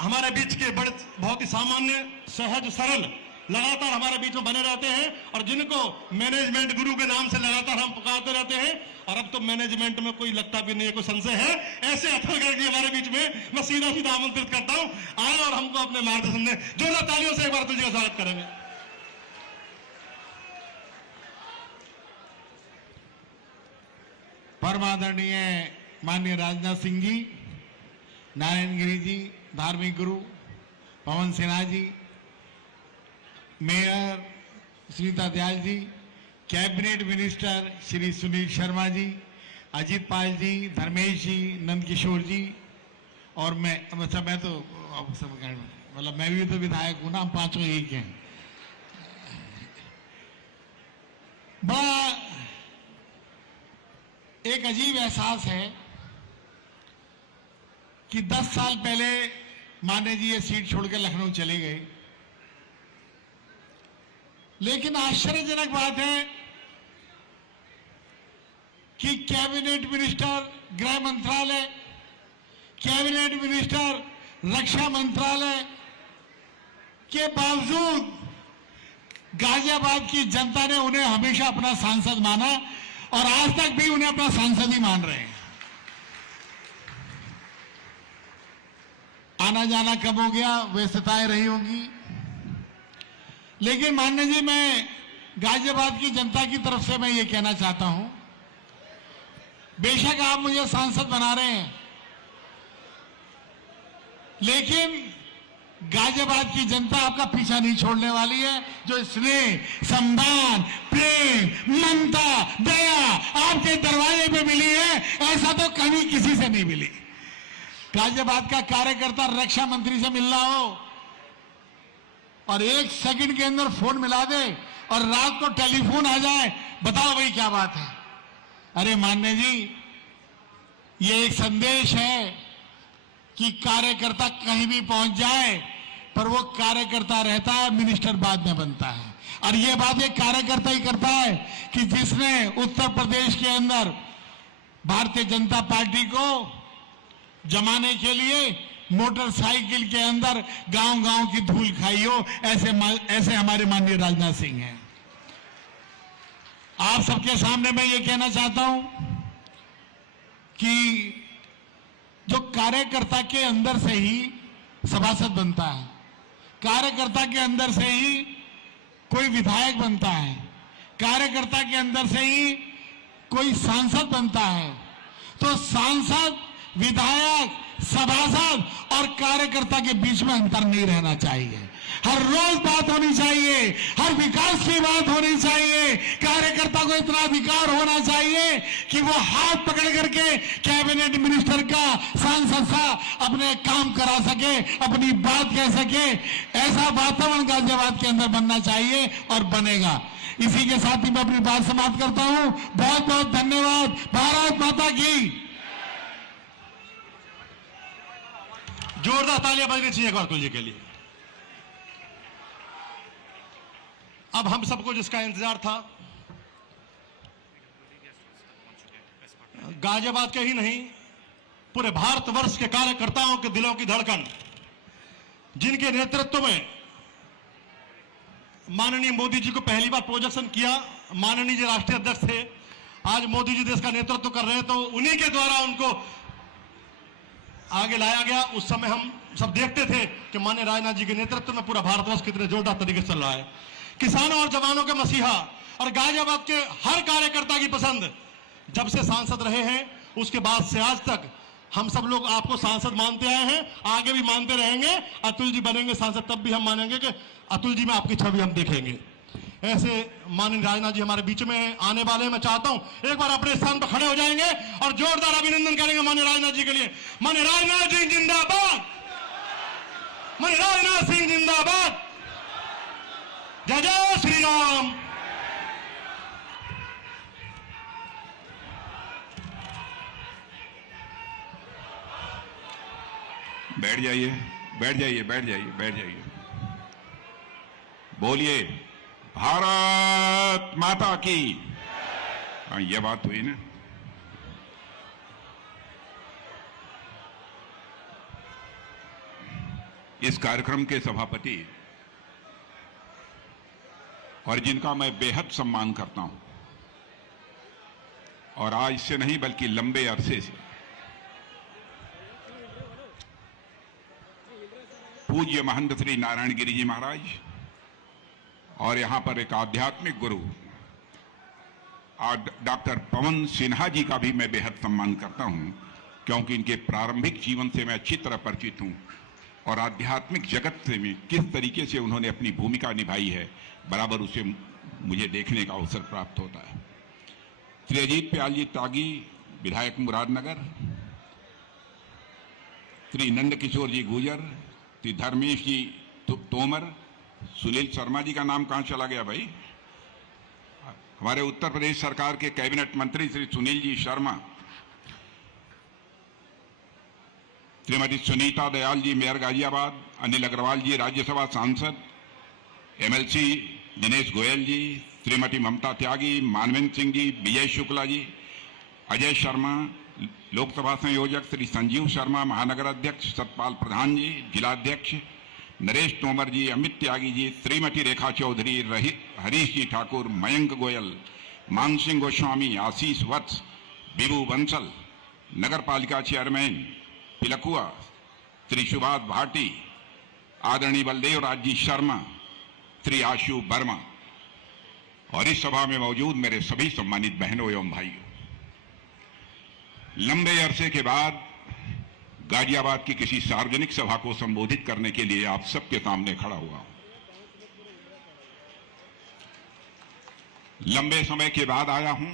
हमारे बीच के बड़े बहुत ही सामान्य, सहज, सरल, लगातार हमारे बीच में बने रहते हैं और जिनको मैनेजमेंट गुरु के नाम से लगातार हम पुकारते रहते हैं, और अब तो मैनेजमेंट में कोई लगता भी नहीं है, कोई संशय है, ऐसे अतुल गर्ग जी हमारे बीच में मैं सीधा आमंत्रित करता हूं आए और हमको अपने मार्गदर्शन दें। जोरदार तालियों से एक बार अतुल जी का स्वागत करेंगे। परम आदरणीय माननीय राजनाथ सिंह जी, नारायण गिरी जी, धार्मिक गुरु पवन Sinha ji, mayor Sunita Dayal ji, cabinet minister Shri Sunil Sharma ji, Ajit Pal ji, Dharmesh जी, नंद किशोर जी, और मैं तो मतलब मैं भी तो विधायक हूं ना, हम 5 एक हैं। बड़ा एक अजीब एहसास है कि 10 साल पहले माने जी ये सीट छोड़ के लखनऊ चले गए, लेकिन आश्चर्यजनक बात है कि कैबिनेट मिनिस्टर गृह मंत्रालय, कैबिनेट मिनिस्टर रक्षा मंत्रालय के बावजूद गाजियाबाद की जनता ने उन्हें हमेशा अपना सांसद माना और आज तक भी उन्हें अपना सांसद ही मान रहे हैं। आना जाना कम हो गया, व्यस्तताएं रही होंगी, लेकिन मान्य जी मैं गाजियाबाद की जनता की तरफ से मैं ये कहना चाहता हूं, बेशक आप मुझे सांसद बना रहे हैं, लेकिन गाजियाबाद की जनता आपका पीछा नहीं छोड़ने वाली है। जो स्नेह, सम्मान, प्रेम, ममता, दया आपके दरवाजे पे मिली है, ऐसा तो कभी किसी से नहीं मिली। गाजियाबाद का कार्यकर्ता रक्षा मंत्री से मिल रहा हो और 1 सेकंड के अंदर फोन मिला दे और रात को टेलीफोन आ जाए, बताओ भाई क्या बात है। अरे मान्य जी, ये एक संदेश है कि कार्यकर्ता कहीं भी पहुंच जाए, पर वो कार्यकर्ता रहता है, मिनिस्टर बाद में बनता है। और ये बात एक कार्यकर्ता ही करता है कि जिसने उत्तर प्रदेश के अंदर भारतीय जनता पार्टी को जमाने के लिए मोटरसाइकिल के अंदर गांव-गांव की धूल खाई हो, ऐसे हमारे माननीय राजनाथ सिंह हैं। आप सबके सामने मैं ये कहना चाहता हूं कि जो कार्यकर्ता के अंदर से ही सभासद बनता है, कार्यकर्ता के अंदर से ही कोई विधायक बनता है, कार्यकर्ता के अंदर से ही कोई सांसद बनता है, तो सांसद, विधायक, सभासद और कार्यकर्ता के बीच में अंतर नहीं रहना चाहिए। हर रोज बात होनी चाहिए, हर विकास की बात होनी चाहिए। कार्यकर्ता को इतना अधिकार होना चाहिए कि वो हाथ पकड़ करके कैबिनेट मिनिस्टर का, सांसद सा अपने काम करा सके, अपनी बात कह सके। ऐसा वातावरण गाजियाबाद के अंदर बनना चाहिए और बनेगा। इसी के साथ ही मैं अपनी बात समाप्त करता हूं। बहुत बहुत धन्यवाद। भारत माता की। जोरदार तालियां बजनी चाहिए अतुल जी के लिए। अब हम सबको जिसका इंतजार था, गाजियाबाद के ही नहीं पूरे भारतवर्ष के कार्यकर्ताओं के दिलों की धड़कन, जिनके नेतृत्व में माननीय मोदी जी को पहली बार प्रोजेक्शन किया, माननीय जी राष्ट्रीय अध्यक्ष थे, आज मोदी जी देश का नेतृत्व कर रहे हैं, तो उन्हीं के द्वारा उनको आगे लाया गया, उस समय हम सब देखते थे कि माननीय राजनाथ जी के नेतृत्व में पूरा भारतवर्ष कितने जोरदार तरीके से चल रहा है। किसानों और जवानों के मसीहा और गाजियाबाद के हर कार्यकर्ता की पसंद, जब से सांसद रहे हैं उसके बाद से आज तक हम सब लोग आपको सांसद मानते आए हैं, आगे भी मानते रहेंगे। अतुल जी बनेंगे सांसद तब भी हम मानेंगे कि अतुल जी में आपकी छवि हम देखेंगे। ऐसे माननीय राजनाथ जी हमारे बीच में आने वाले हैं। मैं चाहता हूं एक बार अपने स्थान पर खड़े हो जाएंगे और जोरदार अभिनंदन करेंगे माननीय राजनाथ जी के लिए। माननीय राजनाथ जी जिंदाबाद, माननीय राजनाथ सिंह जिंदाबाद, जय जय श्री राम। बैठ जाइए, बैठ जाइए, बैठ जाइए, बैठ जाइए। बोलिए भारत माता की। हाँ, ये बात हुई ना। इस कार्यक्रम के सभापति और जिनका मैं बेहद सम्मान करता हूं, और आज से नहीं बल्कि लंबे अरसे से, पूज्य महंत श्री नारायण गिरि जी महाराज, और यहां पर एक आध्यात्मिक गुरु डॉक्टर पवन सिन्हा जी का भी मैं बेहद सम्मान करता हूं, क्योंकि इनके प्रारंभिक जीवन से मैं अच्छी तरह परिचित हूं और आध्यात्मिक जगत से भी किस तरीके से उन्होंने अपनी भूमिका निभाई है, बराबर उसे मुझे देखने का अवसर प्राप्त होता है। श्री अजीत प्याल जी तागी, विधायक मुरादनगर, श्री नंद किशोर जी गुजर, श्री धर्मेश जी तोमर, सुनील शर्मा जी का नाम कहां चला गया भाई, हमारे उत्तर प्रदेश सरकार के कैबिनेट मंत्री श्री सुनील जी शर्मा, श्रीमती सुनीता दयाल जी मेयर गाजियाबाद, अनिल अग्रवाल जी राज्यसभा सांसद, एमएलसी दिनेश गोयल जी, श्रीमती ममता त्यागी, मानवेंद्र सिंह जी, विजय शुक्ला जी, अजय शर्मा, लोकसभा संयोजक श्री संजीव शर्मा, महानगर अध्यक्ष सतपाल प्रधान जी, जिलाध्यक्ष नरेश तोमर जी, अमित त्यागी जी, श्रीमती रेखा चौधरी, हरीश जी ठाकुर, मयंक गोयल, मानसिंह गोस्वामी, आशीष वत्स, बिबू बंसल, नगर पालिका चेयरमैन पिलकुआ श्री सुभाष भाटी, आदरणीय बलदेव राज जी शर्मा, श्री आशु वर्मा, और इस सभा में मौजूद मेरे सभी सम्मानित बहनों एवं भाइयों, लंबे अरसे के बाद गाजियाबाद की किसी सार्वजनिक सभा को संबोधित करने के लिए आप सबके सामने खड़ा हुआ हूं। लंबे समय के बाद आया हूं,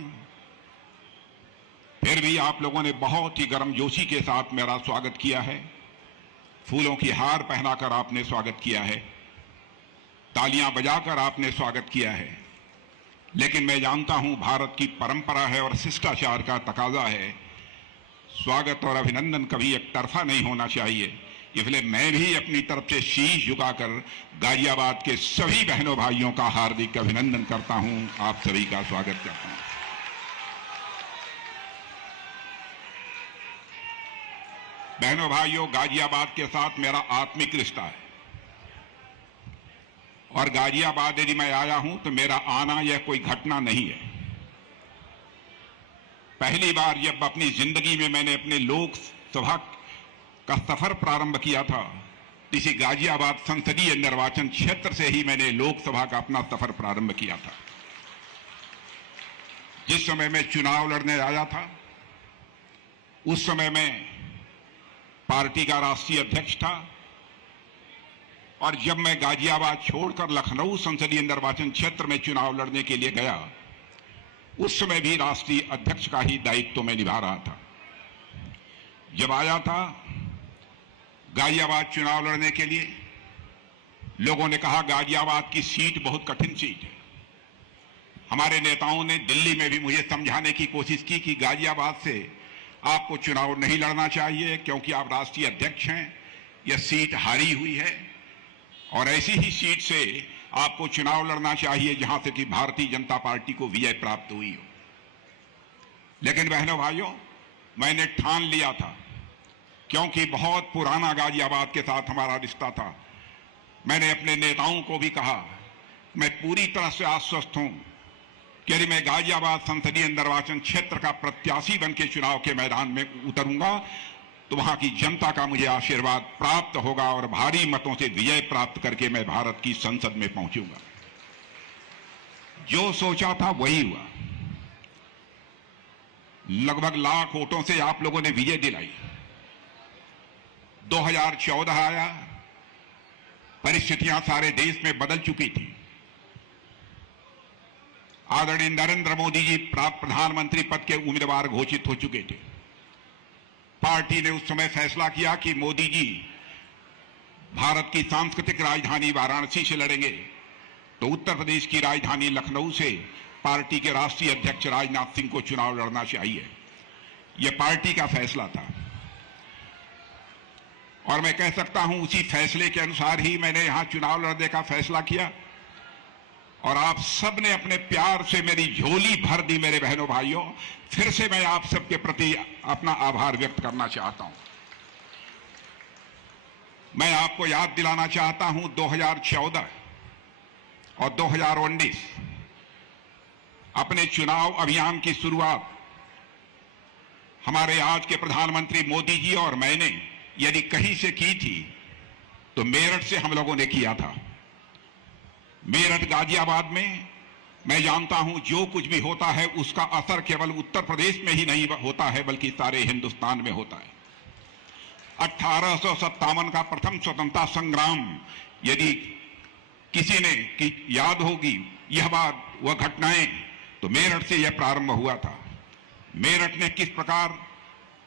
फिर भी आप लोगों ने बहुत ही गर्मजोशी के साथ मेरा स्वागत किया है। फूलों की हार पहनाकर आपने स्वागत किया है, तालियां बजाकर आपने स्वागत किया है। लेकिन मैं जानता हूं भारत की परंपरा है और शिष्टाचार का तकाजा है, स्वागत और अभिनंदन कभी एक तरफा नहीं होना चाहिए। इसलिए मैं भी अपनी तरफ से शीश झुकाकर गाजियाबाद के सभी बहनों भाइयों का हार्दिक अभिनंदन करता हूं, आप सभी का स्वागत करता हूं। बहनों भाइयों, गाजियाबाद के साथ मेरा आत्मिक रिश्ता है, और गाजियाबाद यदि मैं आया हूं तो मेरा आना यह कोई घटना नहीं है। पहली बार जब अपनी जिंदगी में मैंने अपने लोकसभा का सफर प्रारंभ किया था, इसी गाजियाबाद संसदीय निर्वाचन क्षेत्र से ही मैंने लोकसभा का अपना सफर प्रारंभ किया था। जिस समय मैं चुनाव लड़ने आया था, उस समय मैं पार्टी का राष्ट्रीय अध्यक्ष था, और जब मैं गाजियाबाद छोड़कर लखनऊ संसदीय निर्वाचन क्षेत्र में चुनाव लड़ने के लिए गया, उस समय भी राष्ट्रीय अध्यक्ष का ही दायित्व मैं निभा रहा था। जब आया था गाजियाबाद चुनाव लड़ने के लिए, लोगों ने कहा गाजियाबाद की सीट बहुत कठिन सीट है। हमारे नेताओं ने दिल्ली में भी मुझे समझाने की कोशिश की कि गाजियाबाद से आपको चुनाव नहीं लड़ना चाहिए, क्योंकि आप राष्ट्रीय अध्यक्ष हैं, यह सीट हारी हुई है, और ऐसी ही सीट से आपको चुनाव लड़ना चाहिए जहां से कि भारतीय जनता पार्टी को विजय प्राप्त हुई हो। लेकिन बहनों भाइयों, मैंने ठान लिया था, क्योंकि बहुत पुराना गाजियाबाद के साथ हमारा रिश्ता था। मैंने अपने नेताओं को भी कहा, मैं पूरी तरह से आश्वस्त हूं कि यदि मैं गाजियाबाद संसदीय निर्वाचन क्षेत्र का प्रत्याशी बन के चुनाव के मैदान में उतरूंगा तो वहां की जनता का मुझे आशीर्वाद प्राप्त होगा और भारी मतों से विजय प्राप्त करके मैं भारत की संसद में पहुंचूंगा। जो सोचा था वही हुआ। लगभग लाख वोटों से आप लोगों ने विजय दिलाई। 2014 आया, परिस्थितियां सारे देश में बदल चुकी थी। आदरणीय नरेंद्र मोदी जी प्रधानमंत्री पद के उम्मीदवार घोषित हो चुके थे। पार्टी ने उस समय फैसला किया कि मोदी जी भारत की सांस्कृतिक राजधानी वाराणसी से लड़ेंगे, तो उत्तर प्रदेश की राजधानी लखनऊ से पार्टी के राष्ट्रीय अध्यक्ष राजनाथ सिंह को चुनाव लड़ना चाहिए। यह पार्टी का फैसला था और मैं कह सकता हूं उसी फैसले के अनुसार ही मैंने यहां चुनाव लड़ने का फैसला किया और आप सब ने अपने प्यार से मेरी झोली भर दी। मेरे बहनों भाइयों, फिर से मैं आप सबके प्रति अपना आभार व्यक्त करना चाहता हूं। मैं आपको याद दिलाना चाहता हूं 2014 और 2019 अपने चुनाव अभियान की शुरुआत हमारे आज के प्रधानमंत्री मोदी जी और मैंने यदि कहीं से की थी तो मेरठ से हम लोगों ने किया था। मेरठ गाजियाबाद में मैं जानता हूं जो कुछ भी होता है उसका असर केवल उत्तर प्रदेश में ही नहीं होता है बल्कि सारे हिंदुस्तान में होता है। 1857 का प्रथम स्वतंत्रता संग्राम यदि किसी ने याद होगी यह बात, वह घटनाएं, तो मेरठ से यह प्रारंभ हुआ था। मेरठ ने किस प्रकार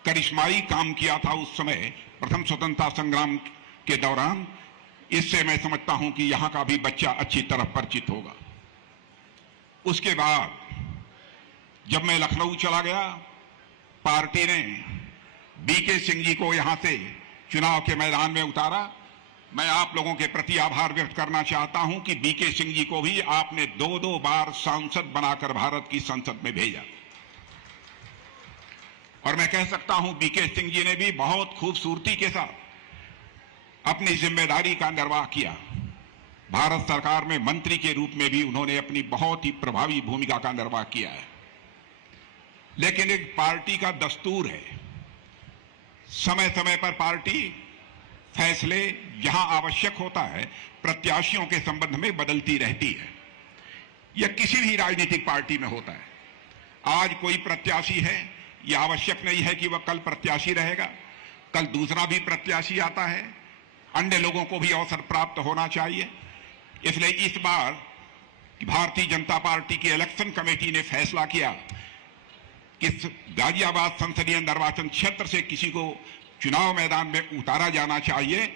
करिश्माई काम किया था उस समय प्रथम स्वतंत्रता संग्राम के दौरान, इससे मैं समझता हूं कि यहां का भी बच्चा अच्छी तरह परिचित होगा। उसके बाद जब मैं लखनऊ चला गया, पार्टी ने बीके सिंह जी को यहां से चुनाव के मैदान में उतारा। मैं आप लोगों के प्रति आभार व्यक्त करना चाहता हूं कि बीके सिंह जी को भी आपने 2-2 बार सांसद बनाकर भारत की संसद में भेजा और मैं कह सकता हूं बीके सिंह जी ने भी बहुत खूबसूरती के साथ अपनी जिम्मेदारी का निर्वाह किया। भारत सरकार में मंत्री के रूप में भी उन्होंने अपनी बहुत ही प्रभावी भूमिका का निर्वाह किया है। लेकिन एक पार्टी का दस्तूर है, समय समय पर पार्टी फैसले जहां आवश्यक होता है प्रत्याशियों के संबंध में बदलती रहती है। यह किसी भी राजनीतिक पार्टी में होता है। आज कोई प्रत्याशी है, यह आवश्यक नहीं है कि वह कल प्रत्याशी रहेगा, कल दूसरा भी प्रत्याशी आता है। अन्य लोगों को भी अवसर प्राप्त होना चाहिए। इसलिए इस बार भारतीय जनता पार्टी की इलेक्शन कमेटी ने फैसला किया कि गाजियाबाद संसदीय निर्वाचन क्षेत्र से किसी को चुनाव मैदान में उतारा जाना चाहिए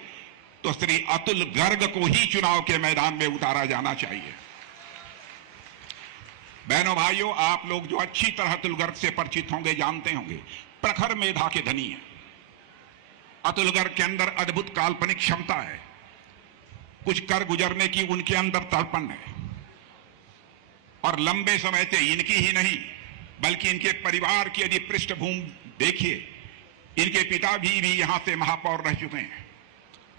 तो श्री अतुल गर्ग को ही चुनाव के मैदान में उतारा जाना चाहिए। बहनों भाइयों, आप लोग जो अच्छी तरह अतुल गर्ग से परिचित होंगे, जानते होंगे, प्रखर मेधा के धनी है। अतुल गर्ग के अंदर अद्भुत काल्पनिक क्षमता है, कुछ कर गुजरने की उनके अंदर तड़पन है और लंबे समय से इनकी ही नहीं बल्कि इनके परिवार की यदि पृष्ठभूमि देखिए, इनके पिता भी यहां से महापौर रह चुके हैं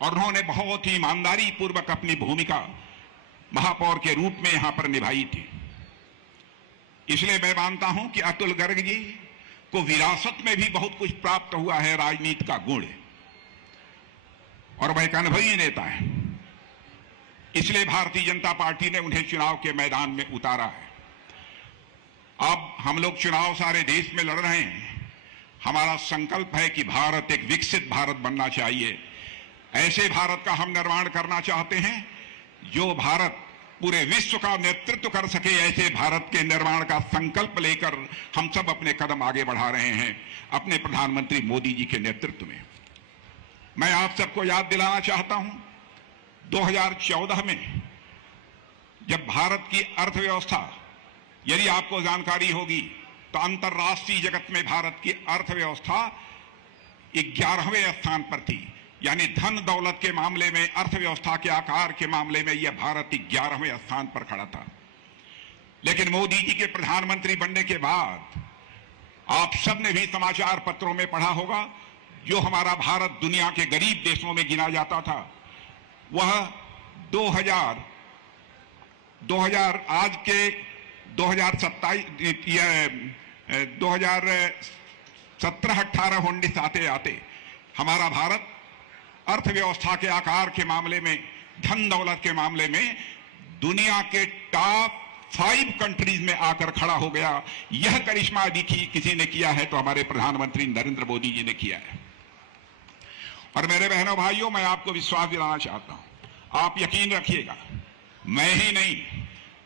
और उन्होंने बहुत ही ईमानदारी पूर्वक अपनी भूमिका महापौर के रूप में यहां पर निभाई थी। इसलिए मैं मानता हूं कि अतुल गर्ग जी को विरासत में भी बहुत कुछ प्राप्त हुआ है, राजनीति का गुण, और वह एक अनुभवी नेता है। इसलिए भारतीय जनता पार्टी ने उन्हें चुनाव के मैदान में उतारा है। अब हम लोग चुनाव सारे देश में लड़ रहे हैं। हमारा संकल्प है कि भारत एक विकसित भारत बनना चाहिए। ऐसे भारत का हम निर्माण करना चाहते हैं जो भारत पूरे विश्व का नेतृत्व कर सके। ऐसे भारत के निर्माण का संकल्प लेकर हम सब अपने कदम आगे बढ़ा रहे हैं अपने प्रधानमंत्री मोदी जी के नेतृत्व में। मैं आप सबको याद दिलाना चाहता हूं 2014 में जब भारत की अर्थव्यवस्था, यदि आपको जानकारी होगी तो अंतर्राष्ट्रीय जगत में भारत की अर्थव्यवस्था 11वें स्थान पर थी। यानी धन दौलत के मामले में, अर्थव्यवस्था के आकार के मामले में यह भारत 11वें स्थान पर खड़ा था। लेकिन मोदी जी के प्रधानमंत्री बनने के बाद आप सब ने भी समाचार पत्रों में पढ़ा होगा, जो हमारा भारत दुनिया के गरीब देशों में गिना जाता था, वह 2000 आज के 2017-18 19 आते हमारा भारत अर्थव्यवस्था के आकार के मामले में, धन दौलत के मामले में दुनिया के टॉप 5 कंट्रीज में आकर खड़ा हो गया। यह करिश्मा यदि किसी ने किया है तो हमारे प्रधानमंत्री नरेंद्र मोदी जी ने किया है। और मेरे बहनों भाइयों, मैं आपको विश्वास दिलाना चाहता हूं, आप यकीन रखिएगा, मैं ही नहीं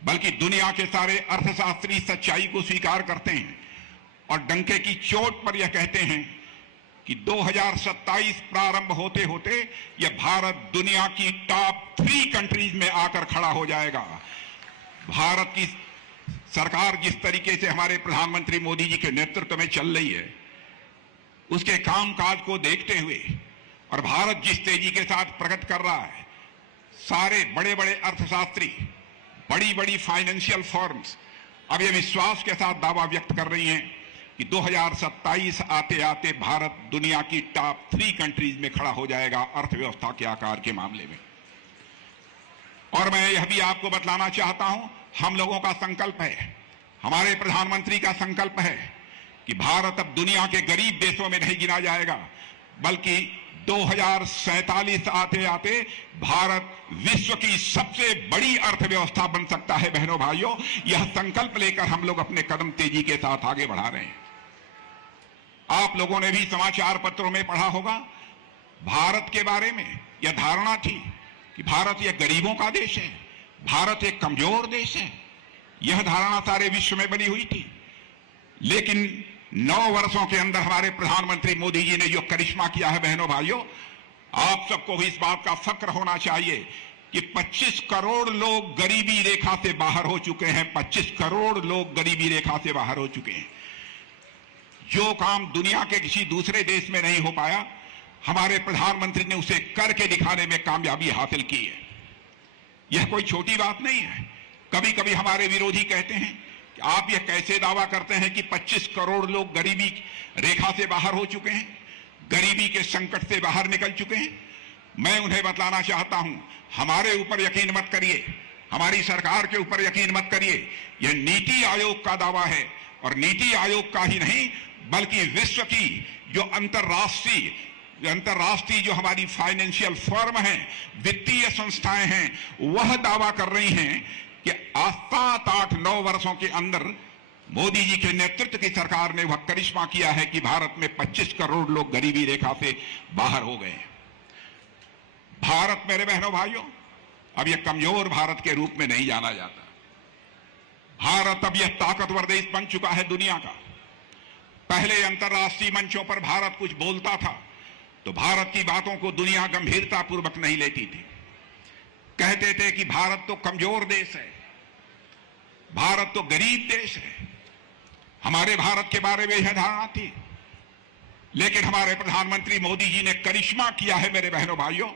बल्कि दुनिया के सारे अर्थशास्त्री सच्चाई को स्वीकार करते हैं और डंके की चोट पर यह कहते हैं कि 2027 प्रारंभ होते होते यह भारत दुनिया की टॉप 3 कंट्रीज में आकर खड़ा हो जाएगा। भारत की सरकार जिस तरीके से हमारे प्रधानमंत्री मोदी जी के नेतृत्व में चल रही है, उसके कामकाज को देखते हुए और भारत जिस तेजी के साथ प्रगति कर रहा है, सारे बड़े बड़े अर्थशास्त्री, बड़ी बड़ी फाइनेंशियल फर्म्स अब यह विश्वास के साथ दावा व्यक्त कर रही हैं कि 2027 आते आते भारत दुनिया की टॉप 3 कंट्रीज में खड़ा हो जाएगा अर्थव्यवस्था के आकार के मामले में। और मैं यह भी आपको बतलाना चाहता हूं, हम लोगों का संकल्प है, हमारे प्रधानमंत्री का संकल्प है कि भारत अब दुनिया के गरीब देशों में नहीं गिना जाएगा, बल्कि 2047 आते आते भारत विश्व की सबसे बड़ी अर्थव्यवस्था बन सकता है। बहनों भाइयों, यह संकल्प लेकर हम लोग अपने कदम तेजी के साथ आगे बढ़ा रहे हैं। आप लोगों ने भी समाचार पत्रों में पढ़ा होगा, भारत के बारे में यह धारणा थी कि भारत यह गरीबों का देश है, भारत एक कमजोर देश है। यह धारणा सारे विश्व में बनी हुई थी, लेकिन 9 वर्षों के अंदर हमारे प्रधानमंत्री मोदी जी ने जो करिश्मा किया है, बहनों भाइयों, आप सबको भी इस बात का फक्र होना चाहिए कि 25 करोड़ लोग गरीबी रेखा से बाहर हो चुके हैं। 25 करोड़ लोग गरीबी रेखा से बाहर हो चुके हैं। जो काम दुनिया के किसी दूसरे देश में नहीं हो पाया, हमारे प्रधानमंत्री ने उसे करके दिखाने में कामयाबी हासिल की है। यह कोई छोटी बात नहीं है। कभी कभी हमारे विरोधी कहते हैं कि आप यह कैसे दावा करते हैं कि 25 करोड़ लोग गरीबी रेखा से बाहर हो चुके हैं, गरीबी के संकट से बाहर निकल चुके हैं। मैं उन्हें बतलाना चाहता हूं, हमारे ऊपर यकीन मत करिए, हमारी सरकार के ऊपर यकीन मत करिए। यह नीति आयोग का दावा है, और नीति आयोग का ही नहीं बल्कि विश्व की जो अंतर्राष्ट्रीय जो हमारी फाइनेंशियल फर्म हैं, वित्तीय संस्थाएं हैं, वह दावा कर रही हैं कि 7, 8, 9 वर्षों के अंदर मोदी जी के नेतृत्व की सरकार ने वह करिश्मा किया है कि भारत में 25 करोड़ लोग गरीबी रेखा से बाहर हो गए। भारत, मेरे बहनों भाइयों, अब यह कमजोर भारत के रूप में नहीं जाना जाता। भारत अब यह ताकतवर देश बन चुका है दुनिया का। पहले अंतर्राष्ट्रीय मंचों पर भारत कुछ बोलता था तो भारत की बातों को दुनिया गंभीरता पूर्वक नहीं लेती थी। कहते थे कि भारत तो कमजोर देश है, भारत तो गरीब देश है। हमारे भारत के बारे में यह धारणा थी, लेकिन हमारे प्रधानमंत्री मोदी जी ने करिश्मा किया है, मेरे बहनों भाइयों।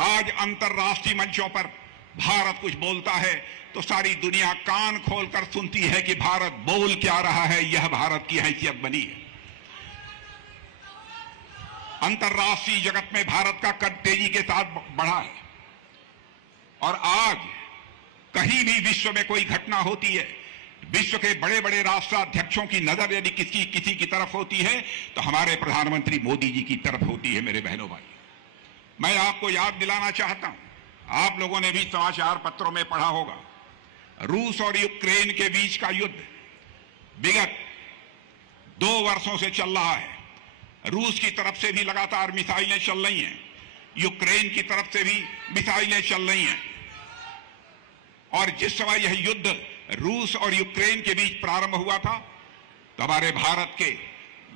आज अंतर्राष्ट्रीय मंचों पर भारत कुछ बोलता है तो सारी दुनिया कान खोलकर सुनती है कि भारत बोल क्या रहा है। यह भारत की हैसियत बनी है। अंतर्राष्ट्रीय जगत में भारत का कद तेजी के साथ बढ़ा है, और आज कहीं भी विश्व में कोई घटना होती है, विश्व के बड़े बड़े राष्ट्राध्यक्षों की नजर यदि किसी की तरफ होती है तो हमारे प्रधानमंत्री मोदी जी की तरफ होती है। मेरे बहनों भाई, मैं आपको याद दिलाना चाहता हूं, आप लोगों ने भी समाचार पत्रों में पढ़ा होगा, रूस और यूक्रेन के बीच का युद्ध विगत 2 वर्षों से चल रहा है। रूस की तरफ से भी लगातार मिसाइलें चल रही हैं, यूक्रेन की तरफ से भी मिसाइलें चल रही हैं। और जिस समय यह युद्ध रूस और यूक्रेन के बीच प्रारंभ हुआ था तो हमारे भारत के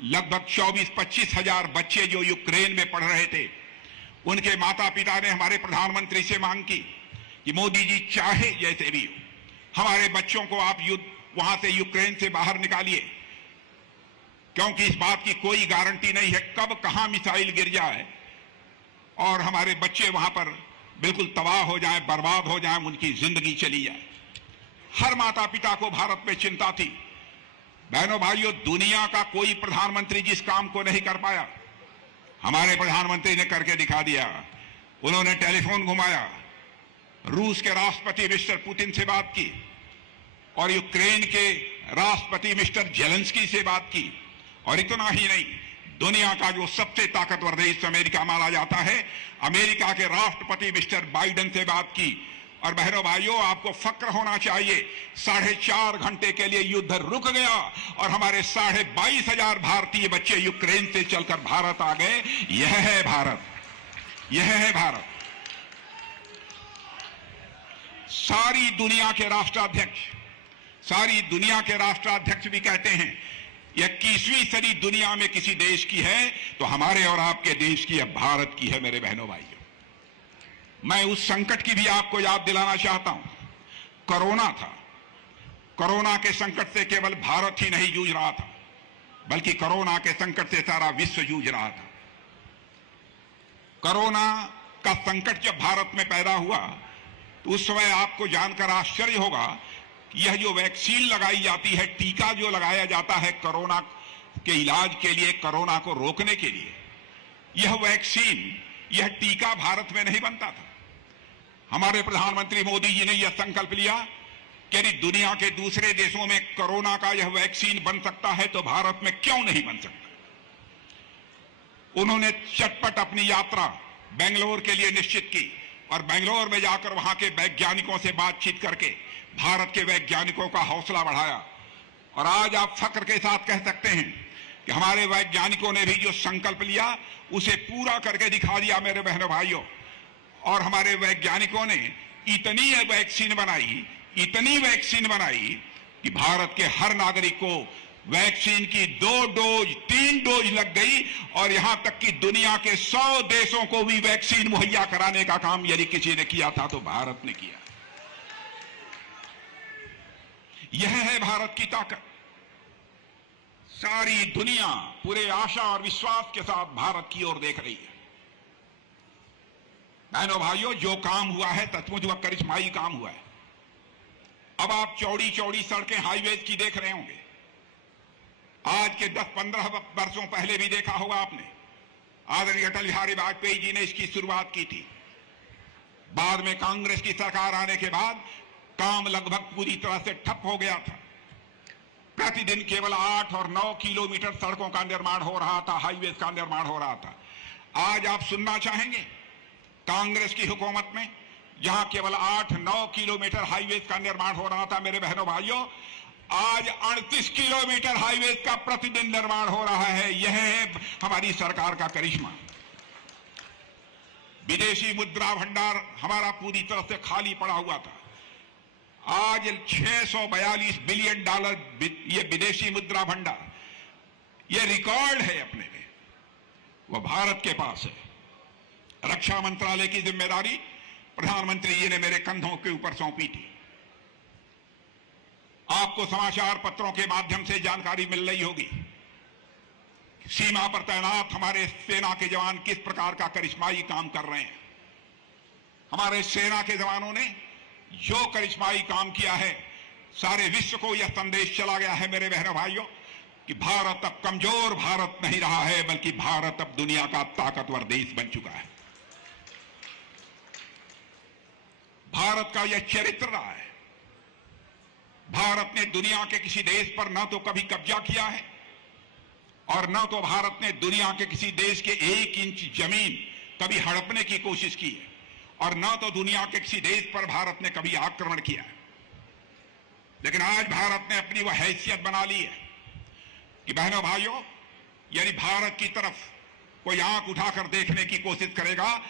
लगभग 24-25 हजार बच्चे जो यूक्रेन में पढ़ रहे थे, उनके माता पिता ने हमारे प्रधानमंत्री से मांग की कि मोदी जी चाहे जैसे भी हो, हमारे बच्चों को आप वहां से यूक्रेन से बाहर निकालिए, क्योंकि इस बात की कोई गारंटी नहीं है कब कहां मिसाइल गिर जाए और हमारे बच्चे वहां पर बिल्कुल तबाह हो जाएं, बर्बाद हो जाएं, उनकी जिंदगी चली जाए। हर माता पिता को भारत में चिंता थी। बहनों भाइयों, दुनिया का कोई प्रधानमंत्री जिस काम को नहीं कर पाया, हमारे प्रधानमंत्री ने करके दिखा दिया। उन्होंने टेलीफोन घुमाया, रूस के राष्ट्रपति मिस्टर पुतिन से बात की और यूक्रेन के राष्ट्रपति मिस्टर जेलेंस्की से बात की। और इतना ही नहीं, दुनिया का जो सबसे ताकतवर देश अमेरिका माना जाता है, अमेरिका के राष्ट्रपति मिस्टर बाइडेन से बात की। और बहनों भाइयों, आपको फक्र होना चाहिए, 4.5 घंटे के लिए युद्ध रुक गया और हमारे 22,500 भारतीय बच्चे यूक्रेन से चलकर भारत आ गए। यह है भारत, यह है भारत। सारी दुनिया के राष्ट्राध्यक्ष भी कहते हैं 21वीं सदी दुनिया में किसी देश की है तो हमारे और आपके देश की है, भारत की है। मेरे बहनों भाइयों, मैं उस संकट की भी आपको याद दिलाना चाहता हूं। कोरोना था। कोरोना के संकट से केवल भारत ही नहीं जूझ रहा था, बल्कि कोरोना के संकट से सारा विश्व जूझ रहा था। कोरोना का संकट जब भारत में पैदा हुआ तो उस समय आपको जानकर आश्चर्य होगा कि यह जो वैक्सीन लगाई जाती है, टीका जो लगाया जाता है कोरोना के इलाज के लिए, कोरोना को रोकने के लिए, यह वैक्सीन, यह टीका भारत में नहीं बनता था। हमारे प्रधानमंत्री मोदी जी ने यह संकल्प लिया कि यदि दुनिया के दूसरे देशों में कोरोना का यह वैक्सीन बन सकता है तो भारत में क्यों नहीं बन सकता। उन्होंने चटपट अपनी यात्रा बेंगलोर के लिए निश्चित की और बेंगलोर में जाकर वहां के वैज्ञानिकों से बातचीत करके भारत के वैज्ञानिकों का हौसला बढ़ाया। और आज आप फक्र के साथ कह सकते हैं कि हमारे वैज्ञानिकों ने भी जो संकल्प लिया उसे पूरा करके दिखा दिया। मेरे बहनों भाइयों, और हमारे वैज्ञानिकों ने इतनी वैक्सीन बनाई कि भारत के हर नागरिक को वैक्सीन की 2 डोज 3 डोज लग गई और यहां तक कि दुनिया के 100 देशों को भी वैक्सीन मुहैया कराने का काम यदि किसी ने किया था तो भारत ने किया। यह है भारत की ताकत। सारी दुनिया पूरे आशा और विश्वास के साथ भारत की ओर देख रही है। बहनों भाइयों, जो काम हुआ है सचमुच वह करिश्माई काम हुआ है। अब आप चौड़ी चौड़ी सड़कें हाईवेज की देख रहे होंगे। आज के 10-15 वर्षों पहले भी देखा होगा आपने, आदरणीय अटल बिहारी वाजपेयी जी ने इसकी शुरुआत की थी। बाद में कांग्रेस की सरकार आने के बाद काम लगभग पूरी तरह से ठप हो गया था। प्रतिदिन केवल 8 और 9 किलोमीटर सड़कों का निर्माण हो रहा था, हाईवेज का निर्माण हो रहा था। आज आप सुनना चाहेंगे, कांग्रेस की हुकूमत में जहां केवल 8-9 किलोमीटर हाईवेज का निर्माण हो रहा था, मेरे बहनों भाइयों, आज 38 किलोमीटर हाईवेज का प्रतिदिन निर्माण हो रहा है। यह है हमारी सरकार का करिश्मा। विदेशी मुद्रा भंडार हमारा पूरी तरह से खाली पड़ा हुआ था। आज $642 बिलियन ये विदेशी मुद्रा भंडार, ये रिकॉर्ड है अपने में, वह भारत के पास है। रक्षा मंत्रालय की जिम्मेदारी प्रधानमंत्री जी ने मेरे कंधों के ऊपर सौंपी थी। आपको समाचार पत्रों के माध्यम से जानकारी मिल रही होगी, सीमा पर तैनात हमारे सेना के जवान किस प्रकार का करिश्माई काम कर रहे हैं। हमारे सेना के जवानों ने जो करिश्माई काम किया है, सारे विश्व को यह संदेश चला गया है मेरे बहनों भाइयों कि भारत अब कमजोर भारत नहीं रहा है, बल्कि भारत अब दुनिया का ताकतवर देश बन चुका है। भारत का यह चरित्र रहा है। भारत ने दुनिया के किसी देश पर न तो कभी कब्जा किया है और न तो भारत ने दुनिया के किसी देश के 1 इंच जमीन कभी हड़पने की कोशिश की है और न तो दुनिया के किसी देश पर भारत ने कभी आक्रमण किया है। लेकिन आज भारत ने अपनी वह हैसियत बना ली है कि बहनों भाइयों, यदि भारत की तरफ कोई आंख उठाकर देखने की कोशिश करेगा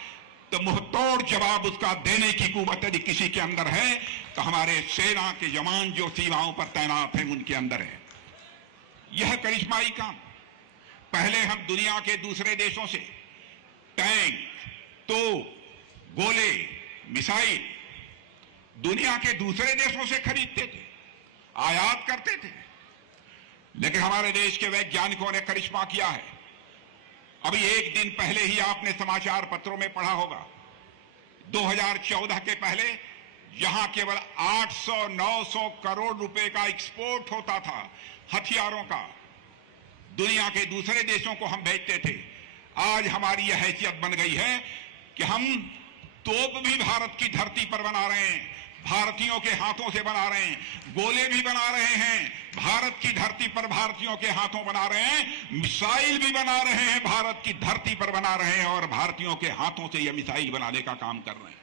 तो मुंहतोड़ जवाब उसका देने की कुव्वत यदि किसी के अंदर है तो हमारे सेना के जवान जो सीमाओं पर तैनात हैं उनके अंदर है। यह करिश्माई काम। पहले हम दुनिया के दूसरे देशों से टैंक, तोप, गोले, मिसाइल दुनिया के दूसरे देशों से खरीदते थे, आयात करते थे। लेकिन हमारे देश के वैज्ञानिकों ने करिश्मा किया है। अभी 1 दिन पहले ही आपने समाचार पत्रों में पढ़ा होगा, 2014 के पहले जहां केवल 800-900 करोड़ रुपए का एक्सपोर्ट होता था हथियारों का, दुनिया के दूसरे देशों को हम भेजते थे। आज हमारी यह हैसियत बन गई है कि हम तोप भी भारत की धरती पर बना रहे हैं, भारतीयों के हाथों से बना रहे हैं, गोले भी बना रहे हैं, भारत की धरती पर भारतीयों के हाथों बना रहे हैं, मिसाइल भी बना रहे हैं, भारत की धरती पर बना रहे हैं और भारतीयों के हाथों से यह मिसाइल बनाने का काम कर रहे हैं।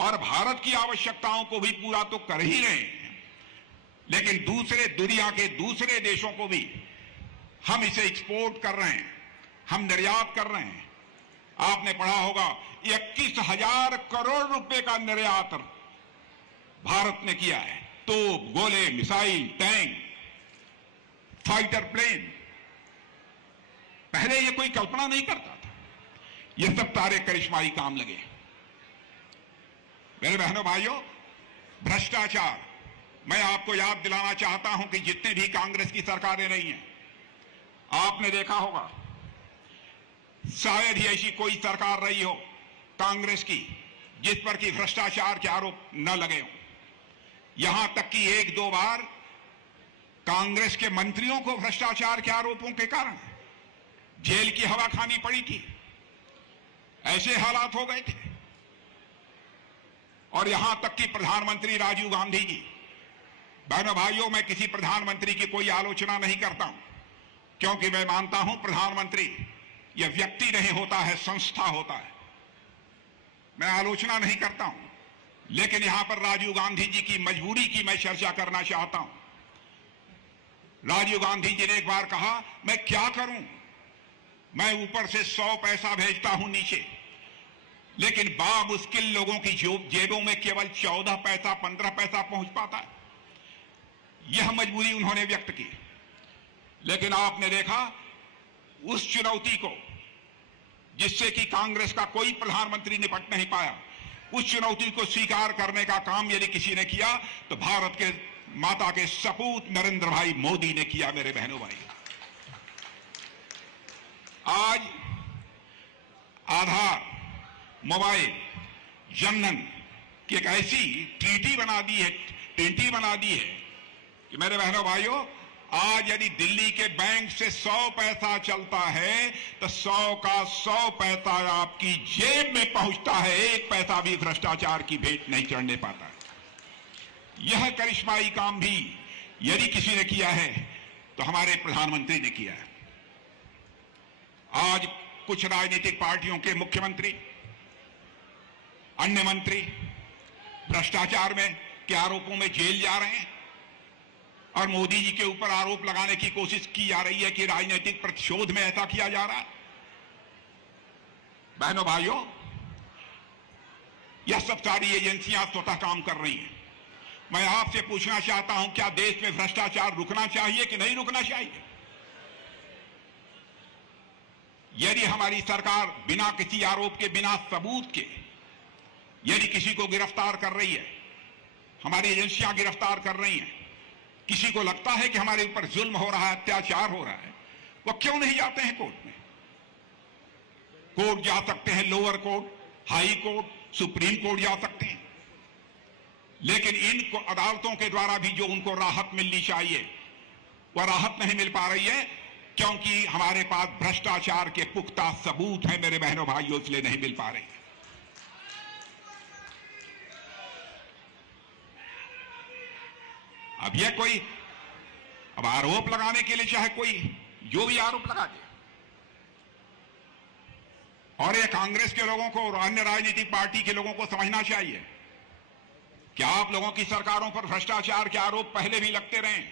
और भारत की आवश्यकताओं को भी पूरा तो कर ही रहे हैं, लेकिन दूसरे दुनिया के दूसरे देशों को भी हम इसे एक्सपोर्ट कर रहे हैं, हम निर्यात कर रहे हैं। आपने पढ़ा होगा 21,000 करोड़ रुपए का निर्यात भारत ने किया है। तो गोले, मिसाइल, टैंक, फाइटर प्लेन, पहले ये कोई कल्पना नहीं करता था। ये सब सारे करिश्माई काम लगे। मेरे बहनों भाइयों, भ्रष्टाचार, मैं आपको याद दिलाना चाहता हूं कि जितने भी कांग्रेस की सरकारें रही हैं, आपने देखा होगा शायद ही ऐसी कोई सरकार रही हो कांग्रेस की जिस पर कि भ्रष्टाचार के आरोप न लगे हों। यहां तक कि 1-2 बार कांग्रेस के मंत्रियों को भ्रष्टाचार के आरोपों के कारण जेल की हवा खानी पड़ी थी। ऐसे हालात हो गए थे। और यहां तक कि प्रधानमंत्री राजीव गांधी जी, बहनों भाइयों, मैं किसी प्रधानमंत्री की कोई आलोचना नहीं करता हूं, क्योंकि मैं मानता हूं प्रधानमंत्री यह व्यक्ति नहीं होता है, संस्था होता है। मैं आलोचना नहीं करता हूं, लेकिन यहां पर राजीव गांधी जी की मजबूरी की मैं चर्चा करना चाहता हूं। राजीव गांधी जी ने एक बार कहा, मैं क्या करूं, मैं ऊपर से 100 पैसा भेजता हूं नीचे, लेकिन बामुश्किल लोगों की जेबों में केवल 14 पैसा 15 पैसा पहुंच पाता है। यह मजबूरी उन्होंने व्यक्त की। लेकिन आपने देखा उस चुनौती को जिससे कि कांग्रेस का कोई प्रधानमंत्री निपट नहीं पाया, उस चुनौती को स्वीकार करने का काम यदि किसी ने किया तो भारत के माता के सपूत नरेंद्र भाई मोदी ने किया। मेरे बहनों भाई, आज आधार, मोबाइल, जनधन की एक ऐसी ट्रीटी बना दी है, कि मेरे बहनों भाइयों, आज यदि दिल्ली के बैंक से 100 पैसा चलता है तो 100 का 100 पैसा आपकी जेब में पहुंचता है। 1 पैसा भी भ्रष्टाचार की भेंट नहीं चढ़ने पाता। यह करिश्माई काम भी यदि किसी ने किया है तो हमारे प्रधानमंत्री ने किया है। आज कुछ राजनीतिक पार्टियों के मुख्यमंत्री, अन्य मंत्री भ्रष्टाचार में के आरोपों में जेल जा रहे हैं और मोदी जी के ऊपर आरोप लगाने की कोशिश की जा रही है कि राजनीतिक प्रतिशोध में ऐसा किया जा रहा है। बहनों भाइयों, यह सब सारी एजेंसियां स्वतः काम कर रही हैं। मैं आपसे पूछना चाहता हूं, क्या देश में भ्रष्टाचार रुकना चाहिए कि नहीं रुकना चाहिए? यदि हमारी सरकार बिना किसी आरोप के, बिना सबूत के यदि किसी को गिरफ्तार कर रही है, हमारी एजेंसियां गिरफ्तार कर रही हैं, किसी को लगता है कि हमारे ऊपर जुल्म हो रहा है, अत्याचार हो रहा है, वो क्यों नहीं जाते हैं कोर्ट में? कोर्ट जा सकते हैं, lower court, high court, supreme court जा सकते हैं, लेकिन इन अदालतों के द्वारा भी जो उनको राहत मिलनी चाहिए वह राहत नहीं मिल पा रही है, क्योंकि हमारे पास भ्रष्टाचार के पुख्ता सबूत हैं। मेरे बहनों भाइयों, इसलिए नहीं मिल पा रही है। अब यह कोई आरोप लगाने के लिए चाहे कोई जो भी आरोप लगा दे, और यह कांग्रेस के लोगों को और अन्य राजनीतिक पार्टी के लोगों को समझना चाहिए कि आप लोगों की सरकारों पर भ्रष्टाचार के आरोप पहले भी लगते रहे,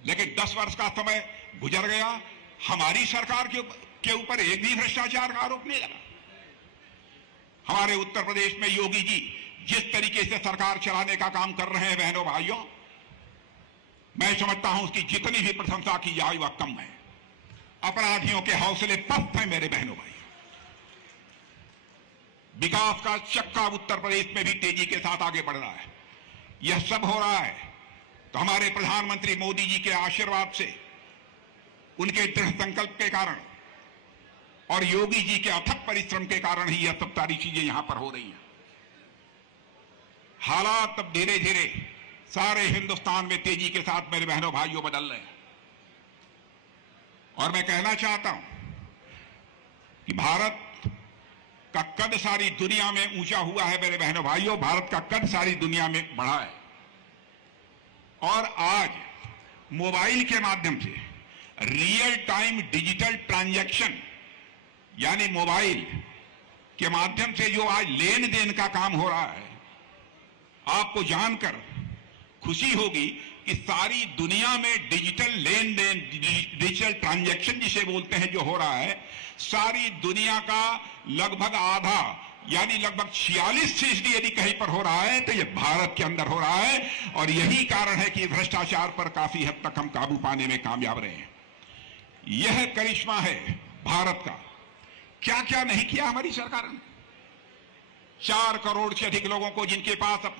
लेकिन 10 वर्ष का समय गुजर गया, हमारी सरकार के ऊपर एक भी भ्रष्टाचार का आरोप नहीं लगा। हमारे उत्तर प्रदेश में योगी जी जिस तरीके से सरकार चलाने का काम कर रहे हैं, बहनों भाइयों, मैं समझता हूं उसकी जितनी भी प्रशंसा की जाए वह कम है। अपराधियों के हौसले पस्त हैं मेरे बहनों भाइयों। विकास का चक्का उत्तर प्रदेश में भी तेजी के साथ आगे बढ़ रहा है। यह सब हो रहा है तो हमारे प्रधानमंत्री मोदी जी के आशीर्वाद से, उनके दृढ़ संकल्प के कारण और योगी जी के अथक परिश्रम के कारण ही यह सब सारी चीजें यहां पर हो रही हैं। हालात अब धीरे धीरे सारे हिंदुस्तान में तेजी के साथ मेरे बहनों भाइयों बदल रहे हैं, और मैं कहना चाहता हूं कि भारत का कद सारी दुनिया में ऊंचा हुआ है। मेरे बहनों भाइयों, भारत का कद सारी दुनिया में बढ़ा है और आज मोबाइल के माध्यम से रियल टाइम डिजिटल ट्रांजैक्शन यानी मोबाइल के माध्यम से जो आज लेन देन का काम हो रहा है, आपको जानकर खुशी होगी कि सारी दुनिया में डिजिटल लेन देन, डिजिटल ट्रांजैक्शन जिसे बोलते हैं, जो हो रहा है, सारी दुनिया का लगभग आधा यानी लगभग 46% यदि कहीं पर हो रहा है तो यह भारत के अंदर हो रहा है। और यही कारण है कि भ्रष्टाचार पर काफी हद तक हम काबू पाने में कामयाब रहे हैं। यह करिश्मा है भारत का। क्या क्या नहीं किया हमारी सरकार ने। 4 करोड़ से अधिक लोगों को जिनके पास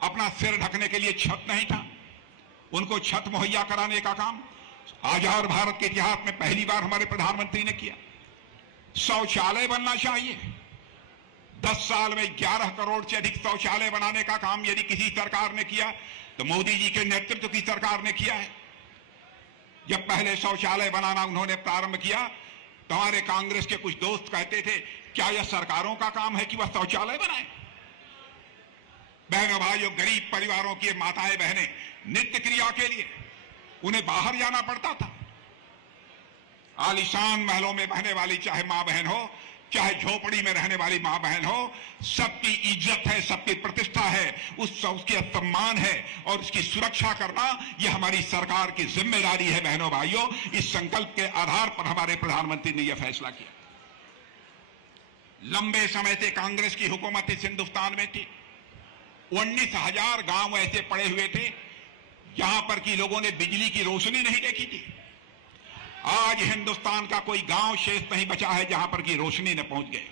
अपना सिर ढकने के लिए छत नहीं था, उनको छत मुहैया कराने का काम आजाद भारत के इतिहास में पहली बार हमारे प्रधानमंत्री ने किया। शौचालय बनना चाहिए। 10 साल में 11 करोड़ से अधिक शौचालय बनाने का काम यदि किसी सरकार ने किया तो मोदी जी के नेतृत्व की सरकार ने किया है। जब पहले शौचालय बनाना उन्होंने प्रारंभ किया तो हमारे कांग्रेस के कुछ दोस्त कहते थे, क्या यह सरकारों का काम है कि वह शौचालय बनाए? बहनों भाइयों, गरीब परिवारों की माताएं बहनें नित्य क्रिया के लिए उन्हें बाहर जाना पड़ता था। आलीशान महलों में रहने वाली चाहे मां बहन हो, चाहे झोपड़ी में रहने वाली मां बहन हो, सबकी इज्जत है, सबकी प्रतिष्ठा है, उसके सम्मान है और उसकी सुरक्षा करना यह हमारी सरकार की जिम्मेदारी है। बहनों भाइयों, इस संकल्प के आधार पर हमारे प्रधानमंत्री ने यह फैसला किया। लंबे समय से कांग्रेस की हुकूमत इस हिंदुस्तान में थी। 19,000 गांव ऐसे पड़े हुए थे जहां पर कि लोगों ने बिजली की रोशनी नहीं देखी थी। आज हिंदुस्तान का कोई गांव शेष नहीं बचा है जहां पर कि रोशनी न पहुंच गए।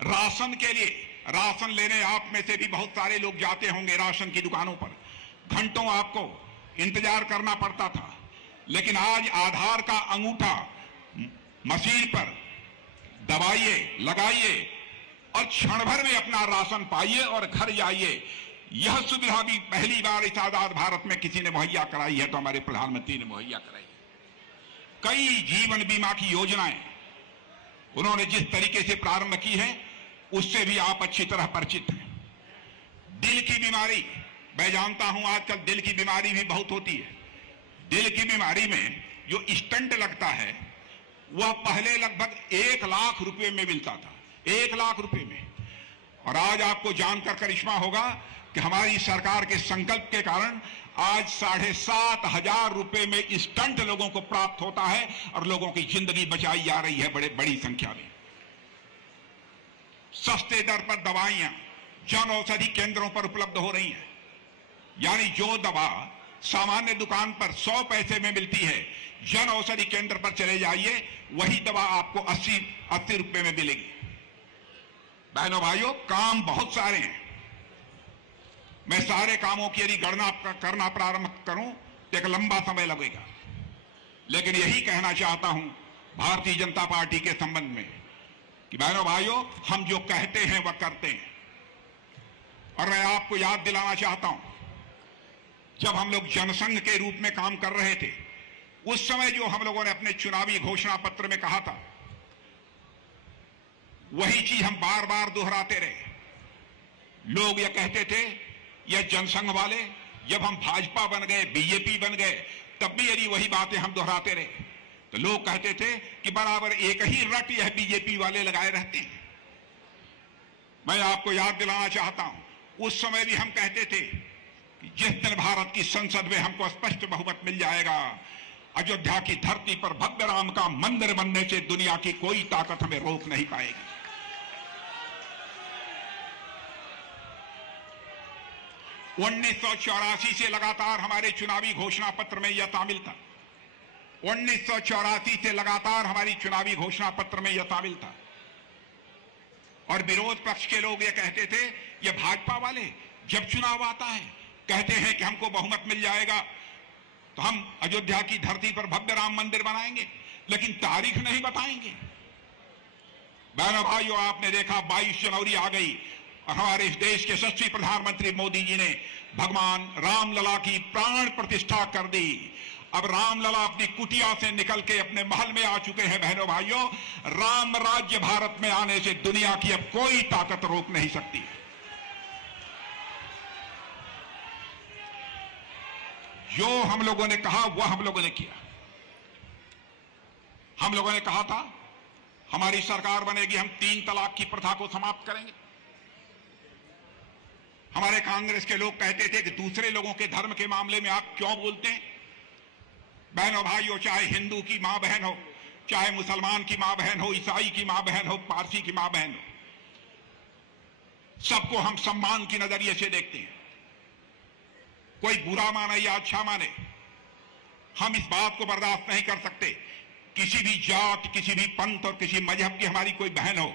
राशन के लिए, राशन लेने आप में से भी बहुत सारे लोग जाते होंगे राशन की दुकानों पर। घंटों आपको इंतजार करना पड़ता था, लेकिन आज आधार का अंगूठा मशीन पर दबाइए, लगाइए और क्षण भर में अपना राशन पाइए और घर जाइए। यह सुविधा भी पहली बार इस आजाद भारत में किसी ने मुहैया कराई है तो हमारे प्रधानमंत्री ने मुहैया कराई है। कई जीवन बीमा की योजनाएं उन्होंने जिस तरीके से प्रारंभ की है उससे भी आप अच्छी तरह परिचित हैं। दिल की बीमारी, मैं जानता हूं आजकल दिल की बीमारी भी बहुत होती है। दिल की बीमारी में जो स्टंट लगता है वह पहले लगभग 1 लाख रुपए में मिलता था, 1 लाख रुपए में। और आज आपको जानकर करिश्मा होगा कि हमारी सरकार के संकल्प के कारण आज 7,500 रुपए में स्टंट लोगों को प्राप्त होता है और लोगों की जिंदगी बचाई जा रही है बड़ी संख्या में। सस्ते दर पर दवाइयां जन औषधि केंद्रों पर उपलब्ध हो रही हैं। यानी जो दवा सामान्य दुकान पर 100 पैसे में मिलती है, जन औषधि केंद्र पर चले जाइए, वही दवा आपको 80 रुपए में मिलेगी। बहनों भाइयों, काम बहुत सारे हैं। मैं सारे कामों की यदि गणना करना प्रारंभ करूं तो एक लंबा समय लगेगा, लेकिन यही कहना चाहता हूं भारतीय जनता पार्टी के संबंध में कि बहनों भाइयों, हम जो कहते हैं वह करते हैं। और मैं आपको याद दिलाना चाहता हूं, जब हम लोग जनसंघ के रूप में काम कर रहे थे उस समय जो हम लोगों ने अपने चुनावी घोषणा पत्र में कहा था वही चीज हम बार बार दोहराते रहे। लोग यह कहते थे, यह जनसंघ वाले, जब हम भाजपा बन गए, बीजेपी बन गए, तब भी यदि वही बातें हम दोहराते रहे तो लोग कहते थे कि बराबर एक ही रट यह बीजेपी वाले लगाए रहते हैं। मैं आपको याद दिलाना चाहता हूं, उस समय भी हम कहते थे कि जिस दिन भारत की संसद में हमको स्पष्ट बहुमत मिल जाएगा, अयोध्या की धरती पर भव्य राम का मंदिर बनने से दुनिया की कोई ताकत हमें रोक नहीं पाएगी। 1984 से लगातार हमारे चुनावी घोषणा पत्र में यह शामिल था। 1984 से लगातार हमारी चुनावी घोषणा पत्र में यह शामिल था। और विरोध पक्ष के लोग ये कहते थे, ये भाजपा वाले जब चुनाव आता है कहते हैं कि हमको बहुमत मिल जाएगा तो हम अयोध्या की धरती पर भव्य राम मंदिर बनाएंगे, लेकिन तारीख नहीं बताएंगे। बहनों भाइयों, आपने देखा 22 जनवरी आ गई और हमारे इस देश के यशस्वी प्रधानमंत्री मोदी जी ने भगवान रामलला की प्राण प्रतिष्ठा कर दी। अब रामलला अपनी कुटिया से निकल के अपने महल में आ चुके हैं। बहनों भाइयों, राम राज्य भारत में आने से दुनिया की अब कोई ताकत रोक नहीं सकती। जो हम लोगों ने कहा वह हम लोगों ने किया। हम लोगों ने कहा था हमारी सरकार बनेगी, हम 3 तलाक की प्रथा को समाप्त करेंगे। हमारे कांग्रेस के लोग कहते थे कि दूसरे लोगों के धर्म के मामले में आप क्यों बोलते हैं। बहनों भाइयों, चाहे हिंदू की मां बहन हो, चाहे मुसलमान की मां बहन हो, ईसाई की मां बहन हो, पारसी की मां बहन हो, सबको हम सम्मान की नजरिए से देखते हैं। कोई बुरा माने या अच्छा माने, हम इस बात को बर्दाश्त नहीं कर सकते किसी भी जात, किसी भी पंथ और किसी मजहब की हमारी कोई बहन हो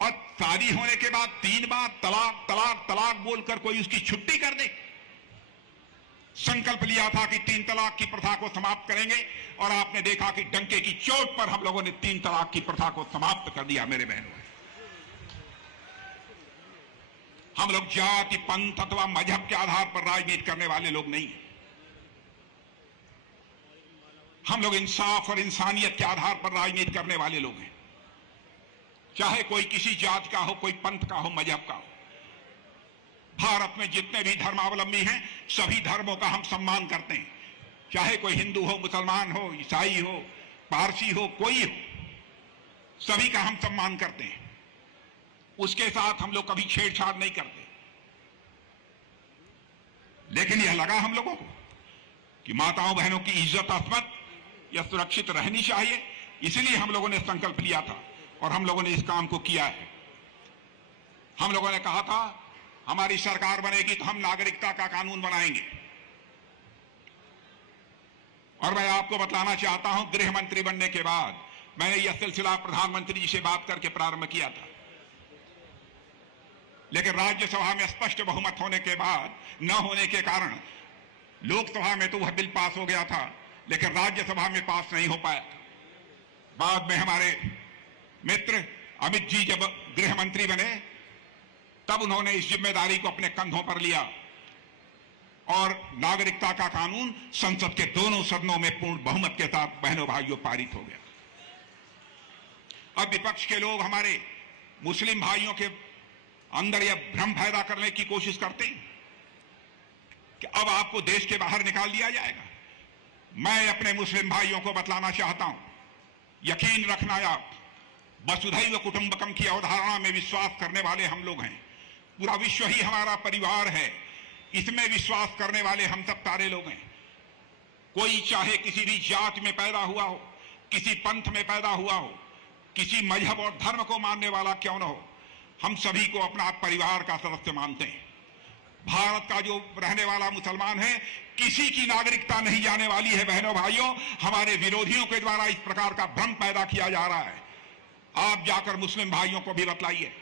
और शादी होने के बाद 3 बार तलाक तलाक तलाक बोलकर कोई उसकी छुट्टी कर दे। संकल्प लिया था कि 3 तलाक की प्रथा को समाप्त करेंगे और आपने देखा कि डंके की चोट पर हम लोगों ने 3 तलाक की प्रथा को समाप्त कर दिया। मेरे बहनों, हम लोग जाति, पंथ अथवा मजहब के आधार पर राजनीति करने वाले लोग नहीं हैं। हम लोग इंसाफ और इंसानियत के आधार पर राजनीति करने वाले लोग हैं। चाहे कोई किसी जात का हो, कोई पंथ का हो, मजहब का हो। भारत में जितने भी धर्मावलंबी हैं, सभी धर्मों का हम सम्मान करते हैं। चाहे कोई हिंदू हो, मुसलमान हो, ईसाई हो, पारसी हो, कोई हो, सभी का हम सम्मान करते हैं। उसके साथ हम लोग कभी छेड़छाड़ नहीं करते। लेकिन यह लगा हम लोगों को कि माताओं बहनों की इज्जत अस्मत यह सुरक्षित रहनी चाहिए, इसलिए हम लोगों ने संकल्प लिया था और हम लोगों ने इस काम को किया है। हम लोगों ने कहा था हमारी सरकार बनेगी तो हम नागरिकता का कानून बनाएंगे। और मैं आपको बतलाना चाहता हूं, गृह मंत्री बनने के बाद मैंने यह सिलसिला प्रधानमंत्री जी से बात करके प्रारंभ किया था, लेकिन राज्यसभा में स्पष्ट बहुमत होने के बाद न होने के कारण लोकसभा में तो वह बिल पास हो गया था, लेकिन राज्यसभा में पास नहीं हो पाया। बाद में हमारे मित्र अमित जी जब गृह मंत्री बने तब उन्होंने इस जिम्मेदारी को अपने कंधों पर लिया और नागरिकता का कानून संसद के दोनों सदनों में पूर्ण बहुमत के साथ बहनों भाइयों पारित हो गया। अब विपक्ष के लोग हमारे मुस्लिम भाइयों के अंदर यह भ्रम पैदा करने की कोशिश करते हैं कि अब आपको देश के बाहर निकाल दिया जाएगा। मैं अपने मुस्लिम भाइयों को बतलाना चाहता हूं, यकीन रखना आप, वसुधैव कुटुंबकम की अवधारणा में विश्वास करने वाले हम लोग हैं। पूरा विश्व ही हमारा परिवार है, इसमें विश्वास करने वाले हम सब सारे लोग हैं। कोई चाहे किसी भी जात में पैदा हुआ हो, किसी पंथ में पैदा हुआ हो, किसी मजहब और धर्म को मानने वाला क्यों न हो, हम सभी को अपना परिवार का सदस्य मानते हैं। भारत का जो रहने वाला मुसलमान है, किसी की नागरिकता नहीं जाने वाली है। बहनों भाइयों, हमारे विरोधियों के द्वारा इस प्रकार का भ्रम पैदा किया जा रहा है। आप जाकर मुस्लिम भाइयों को भी बतलाइए।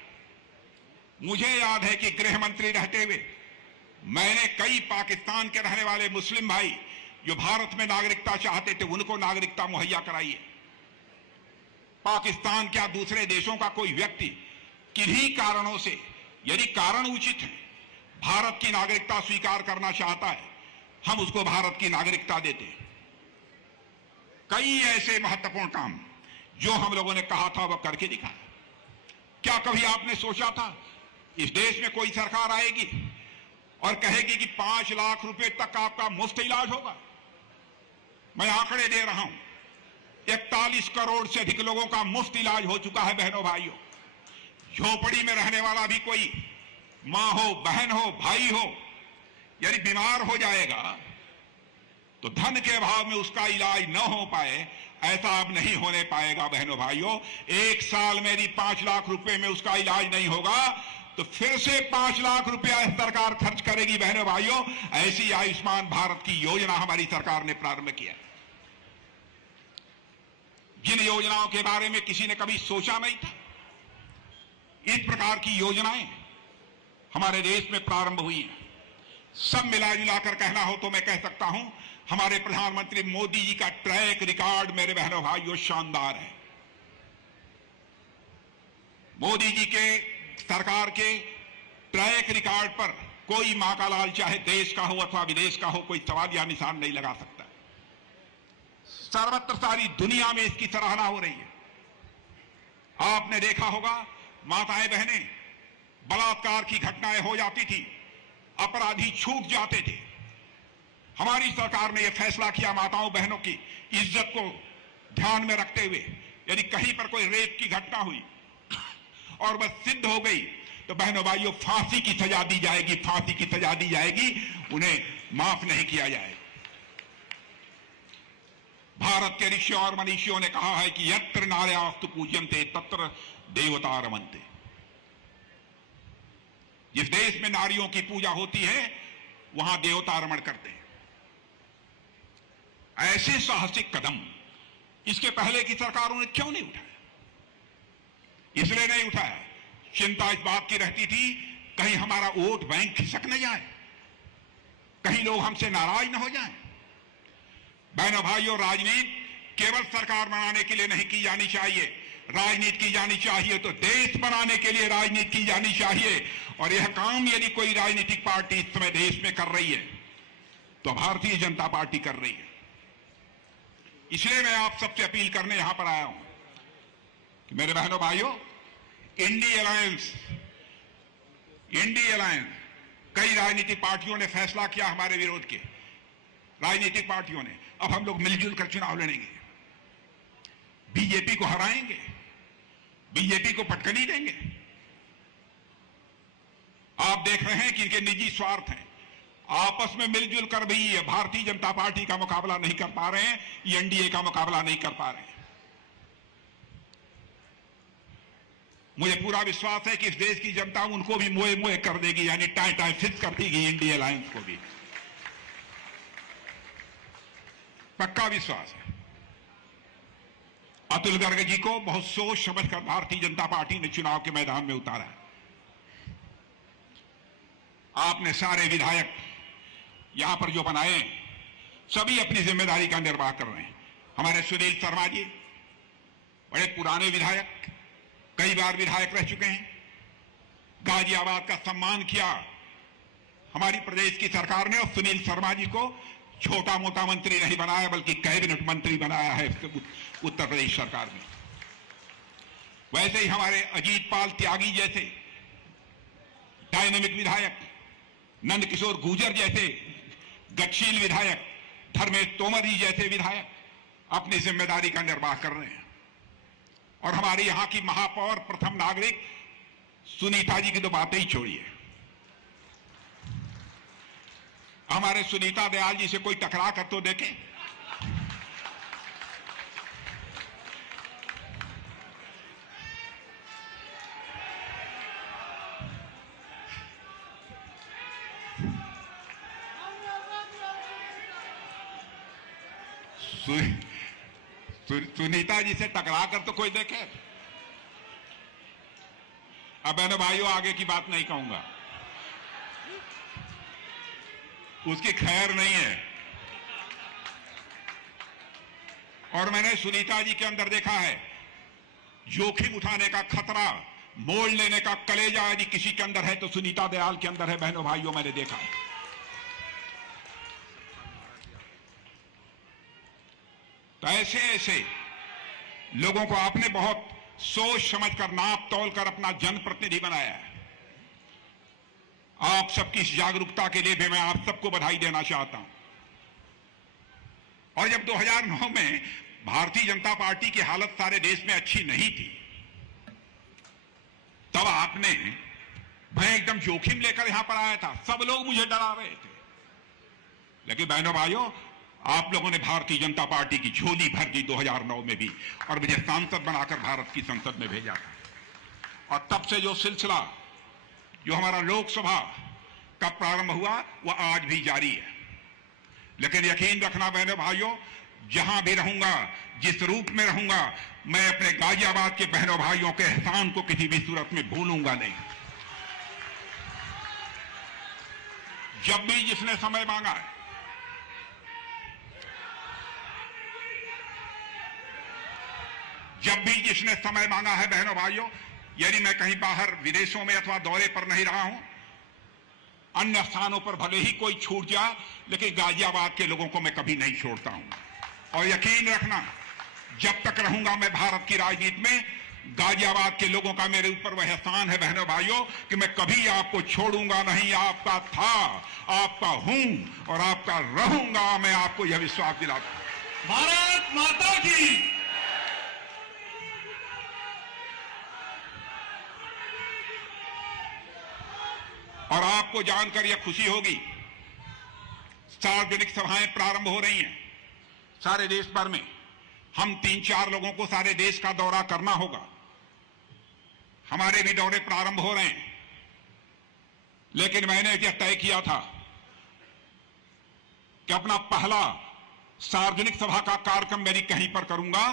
मुझे याद है कि गृह मंत्री रहते हुए मैंने कई पाकिस्तान के रहने वाले मुस्लिम भाई जो भारत में नागरिकता चाहते थे, उनको नागरिकता मुहैया कराई है। पाकिस्तान क्या दूसरे देशों का कोई व्यक्ति किन्हीं कारणों से, यदि कारण उचित है, भारत की नागरिकता स्वीकार करना चाहता है, हम उसको भारत की नागरिकता देते हैं। कई ऐसे महत्वपूर्ण काम जो हम लोगों ने कहा था वह करके दिखाया। क्या कभी आपने सोचा था इस देश में कोई सरकार आएगी और कहेगी कि 5 लाख रुपए तक आपका मुफ्त इलाज होगा? मैं आंकड़े दे रहा हूं, 41 करोड़ से अधिक लोगों का मुफ्त इलाज हो चुका है। बहनों भाइयों, झोपड़ी में रहने वाला भी कोई मां हो, बहन हो, भाई हो, यदि बीमार हो जाएगा तो धन के अभाव में उसका इलाज न हो पाए, ऐसा अब नहीं होने पाएगा। बहनों भाइयों, 1 साल में यदि 5 लाख रुपए में उसका इलाज नहीं होगा तो फिर से 5 लाख रुपया सरकार खर्च करेगी। बहनों भाइयों, ऐसी आयुष्मान भारत की योजना हमारी सरकार ने प्रारंभ किया। जिन योजनाओं के बारे में किसी ने कभी सोचा नहीं था, इस प्रकार की योजनाएं हमारे देश में प्रारंभ हुई हैं। सब मिला जुलाकर कहना हो तो मैं कह सकता हूं, हमारे प्रधानमंत्री मोदी जी का ट्रैक रिकॉर्ड मेरे बहनों भाइयों शानदार है। मोदी जी के सरकार के ट्रैक रिकॉर्ड पर कोई मां का लाल, चाहे देश का हो अथवा विदेश का हो, कोई सवाल या निशान नहीं लगा सकता। सर्वत्र सारी दुनिया में इसकी सराहना हो रही है। आपने देखा होगा माताएं बहनें, बलात्कार की घटनाएं हो जाती थी, अपराधी छूट जाते थे। हमारी सरकार ने यह फैसला किया माताओं बहनों की इज्जत को ध्यान में रखते हुए, यदि कहीं पर कोई रेप की घटना हुई और बस सिद्ध हो गई तो बहनों भाइयों फांसी की सजा दी जाएगी, फांसी की सजा दी जाएगी, उन्हें माफ नहीं किया जाएगा। भारत के ऋषियों और मनीषियों ने कहा है कि यत्र नार्यास्तु पूज्यन्ते तत्र देवता रमन्ते। जिस देश में नारियों की पूजा होती है वहां देवता रमण करते हैं। ऐसे साहसिक कदम इसके पहले की सरकारों ने क्यों नहीं उठाया? इसलिए नहीं उठाया, चिंता इस बात की रहती थी कहीं हमारा वोट बैंक खिसक न जाए, कहीं लोग हमसे नाराज न हो जाएं। बहनों भाइयों, राजनीति केवल सरकार बनाने के लिए नहीं की जानी चाहिए, राजनीति की जानी चाहिए तो देश बनाने के लिए राजनीति की जानी चाहिए। और यह काम यदि कोई राजनीतिक पार्टी इस समय देश में कर रही है तो भारतीय जनता पार्टी कर रही है। इसलिए मैं आप सबसे अपील करने यहां पर आया हूं कि मेरे बहनों भाइयों, इंडी अलायंस कई राजनीतिक पार्टियों ने फैसला किया हमारे विरोध के, राजनीतिक पार्टियों ने, अब हम लोग मिलजुल कर चुनाव लड़ेंगे, बीजेपी को हराएंगे, बीजेपी को पटकनी देंगे। आप देख रहे हैं कि इनके निजी स्वार्थ हैं, आपस में मिलजुल कर भी ये भारतीय जनता पार्टी का मुकाबला नहीं कर पा रहे हैं, ये एनडीए का मुकाबला नहीं कर पा रहे हैं। मुझे पूरा विश्वास है कि इस देश की जनता उनको भी मोए मोए कर देगी, यानी टाई टाई फिक्स कर देगी इंडिया अलायंस को भी, पक्का विश्वास है। अतुल गर्ग जी को बहुत सोच समझकर भारतीय जनता पार्टी ने चुनाव के मैदान में उतारा है। आपने सारे विधायक यहां पर जो बनाए सभी अपनी जिम्मेदारी का निर्वाह कर रहे हैं। हमारे सुनील शर्मा जी बड़े पुराने विधायक, कई बार विधायक रह चुके हैं, गाजियाबाद का सम्मान किया हमारी प्रदेश की सरकार ने, और सुनील शर्मा जी को छोटा मोटा मंत्री नहीं बनाया बल्कि कैबिनेट मंत्री बनाया है उत्तर प्रदेश सरकार में। वैसे ही हमारे अजीत पाल त्यागी जैसे डायनेमिक विधायक, नंद किशोर गुर्जर जैसे गतिशील विधायक, धर्मेश तोमर जी जैसे विधायक अपनी जिम्मेदारी का निर्वाह कर रहे हैं। और हमारी यहां की महापौर प्रथम नागरिक सुनीता जी की तो बातें ही छोड़िए, हमारे सुनीता दयाल जी से कोई टकरा कर तो देखे। सुनीता जी से टकरा कर तो कोई देखे। अब बहनों भाइयों, आगे की बात नहीं कहूंगा, उसकी खैर नहीं है। और मैंने सुनीता जी के अंदर देखा है जोखिम उठाने का खतरा, मोड़ लेने का कलेजा यदि किसी के अंदर है तो सुनीता दयाल के अंदर है। बहनों भाइयों, मैंने देखा है। तो ऐसे ऐसे लोगों को आपने बहुत सोच समझकर, नाप तोल कर अपना जनप्रतिनिधि बनाया है। आप सबकी इस जागरूकता के लिए भी मैं आप सबको बधाई देना चाहता हूं। और जब 2009 में भारतीय जनता पार्टी की हालत सारे देश में अच्छी नहीं थी, तब आपने, मैं एकदम जोखिम लेकर यहां पर आया था, सब लोग मुझे डरा रहे थे, लेकिन बहनों भाइयों, आप लोगों ने भारतीय जनता पार्टी की झोली भर दी 2009 में भी, और मुझे सांसद बनाकर भारत की संसद में भेजा था। और तब से जो सिलसिला जो हमारा लोकसभा का प्रारंभ हुआ वह आज भी जारी है। लेकिन यकीन रखना बहनों भाइयों, जहां भी रहूंगा, जिस रूप में रहूंगा, मैं अपने गाजियाबाद के बहनों भाइयों के एहसान को किसी भी सूरत में भूलूंगा नहीं। जब भी जिसने समय मांगा है, जब भी जिसने समय मांगा है बहनों भाइयों, यदि मैं कहीं बाहर विदेशों में अथवा दौरे पर नहीं रहा हूं, अन्य स्थानों पर भले ही कोई छूट जाए, लेकिन गाजियाबाद के लोगों को मैं कभी नहीं छोड़ता हूं। और यकीन रखना, जब तक रहूंगा मैं भारत की राजनीति में, गाजियाबाद के लोगों का मेरे ऊपर वह एहसान है बहनों भाइयों कि मैं कभी आपको छोड़ूंगा नहीं। आपका था, आपका हूं और आपका रहूंगा। मैं आपको यह विश्वास दिलाता हूं। भारत माता की। और आपको जानकर यह खुशी होगी, सार्वजनिक सभाएं प्रारंभ हो रही हैं सारे देश भर में। हम 3-4 लोगों को सारे देश का दौरा करना होगा। हमारे भी दौरे प्रारंभ हो रहे हैं, लेकिन मैंने यह तय किया था कि अपना पहला सार्वजनिक सभा का कार्यक्रम मेरी कहीं पर करूंगा,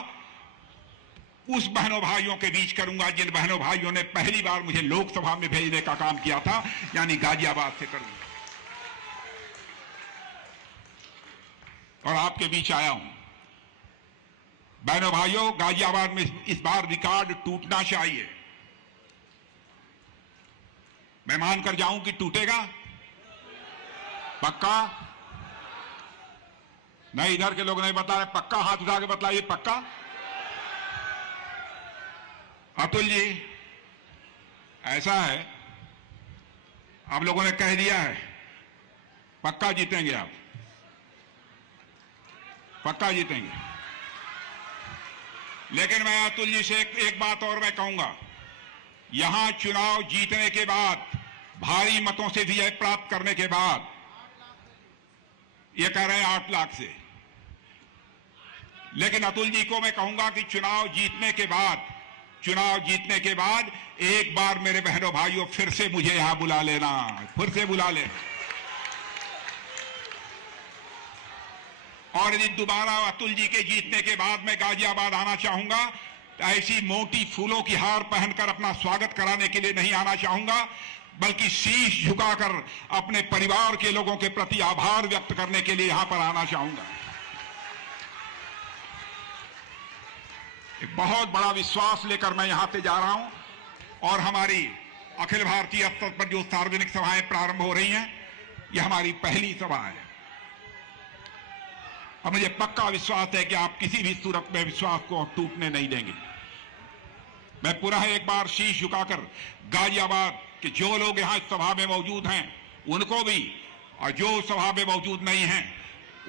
उस बहनों भाइयों के बीच करूंगा जिन बहनों भाइयों ने पहली बार मुझे लोकसभा में भेजने का काम किया था, यानी गाजियाबाद से करूंगा। और आपके बीच आया हूं। बहनों भाइयों, गाजियाबाद में इस बार रिकॉर्ड टूटना चाहिए। मैं मानकर जाऊं कि टूटेगा, पक्का? नहीं, इधर के लोग नहीं बता रहे। पक्का? हाथ उठा के बतलाइए, पक्का? अतुल जी, ऐसा है, आप लोगों ने कह दिया है, पक्का जीतेंगे आप, पक्का जीतेंगे। लेकिन मैं अतुल जी से एक बात और मैं कहूंगा, यहां चुनाव जीतने के बाद, भारी मतों से विजय प्राप्त करने के बाद, ये कह रहे हैं 8 लाख से, लेकिन अतुल जी को मैं कहूंगा कि चुनाव जीतने के बाद एक बार मेरे बहनों भाइयों फिर से मुझे यहां बुला लेना, फिर से बुला लेना। और यदि दोबारा अतुल जी के जीतने के बाद मैं गाजियाबाद आना चाहूंगा, तो ऐसी मोटी फूलों की हार पहनकर अपना स्वागत कराने के लिए नहीं आना चाहूंगा, बल्कि शीश झुकाकर अपने परिवार के लोगों के प्रति आभार व्यक्त करने के लिए यहां पर आना चाहूंगा। एक बहुत बड़ा विश्वास लेकर मैं यहां से जा रहा हूं, और हमारी अखिल भारतीय स्तर पर जो सार्वजनिक सभाएं प्रारंभ हो रही हैं, यह हमारी पहली सभा है। और मुझे पक्का विश्वास है कि आप किसी भी सूरत में विश्वास को टूटने नहीं देंगे। मैं पुनः एक बार शीश झुकाकर गाजियाबाद के जो लोग यहां इस सभा में मौजूद हैं उनको भी, और जो सभा में मौजूद नहीं हैं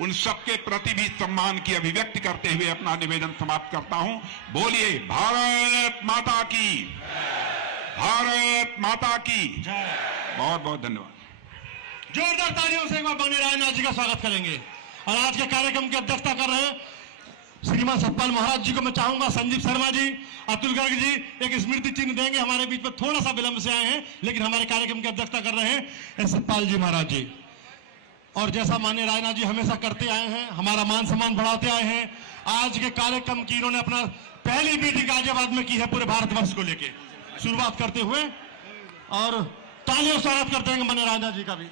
उन सबके प्रति भी सम्मान की अभिव्यक्ति करते हुए अपना निवेदन समाप्त करता हूं। बोलिए भारत माता की, भारत माता की। बहुत बहुत धन्यवाद। जोरदार तालियों से एक बार माननीय राजनाथ जी का स्वागत करेंगे। और आज के कार्यक्रम की अध्यक्षता कर रहे हैं श्रीमान सतपाल महाराज जी को मैं चाहूंगा, संजीव शर्मा जी, अतुल गर्ग जी एक स्मृति चिन्ह देंगे। हमारे बीच में थोड़ा सा विलंब से आए हैं, लेकिन हमारे कार्यक्रम की अध्यक्षता कर रहे हैं सतपाल जी महाराज जी। और जैसा माननीय राजनाथ जी हमेशा करते आए हैं, हमारा मान सम्मान बढ़ाते आए हैं, आज के कार्यक्रम की इन्होंने अपना पहली मीटिंग गाजियाबाद में की है पूरे भारतवर्ष को लेकर शुरुआत करते हुए, और तालियों से स्वागत करते हैं माननीय राजनाथ जी का भी।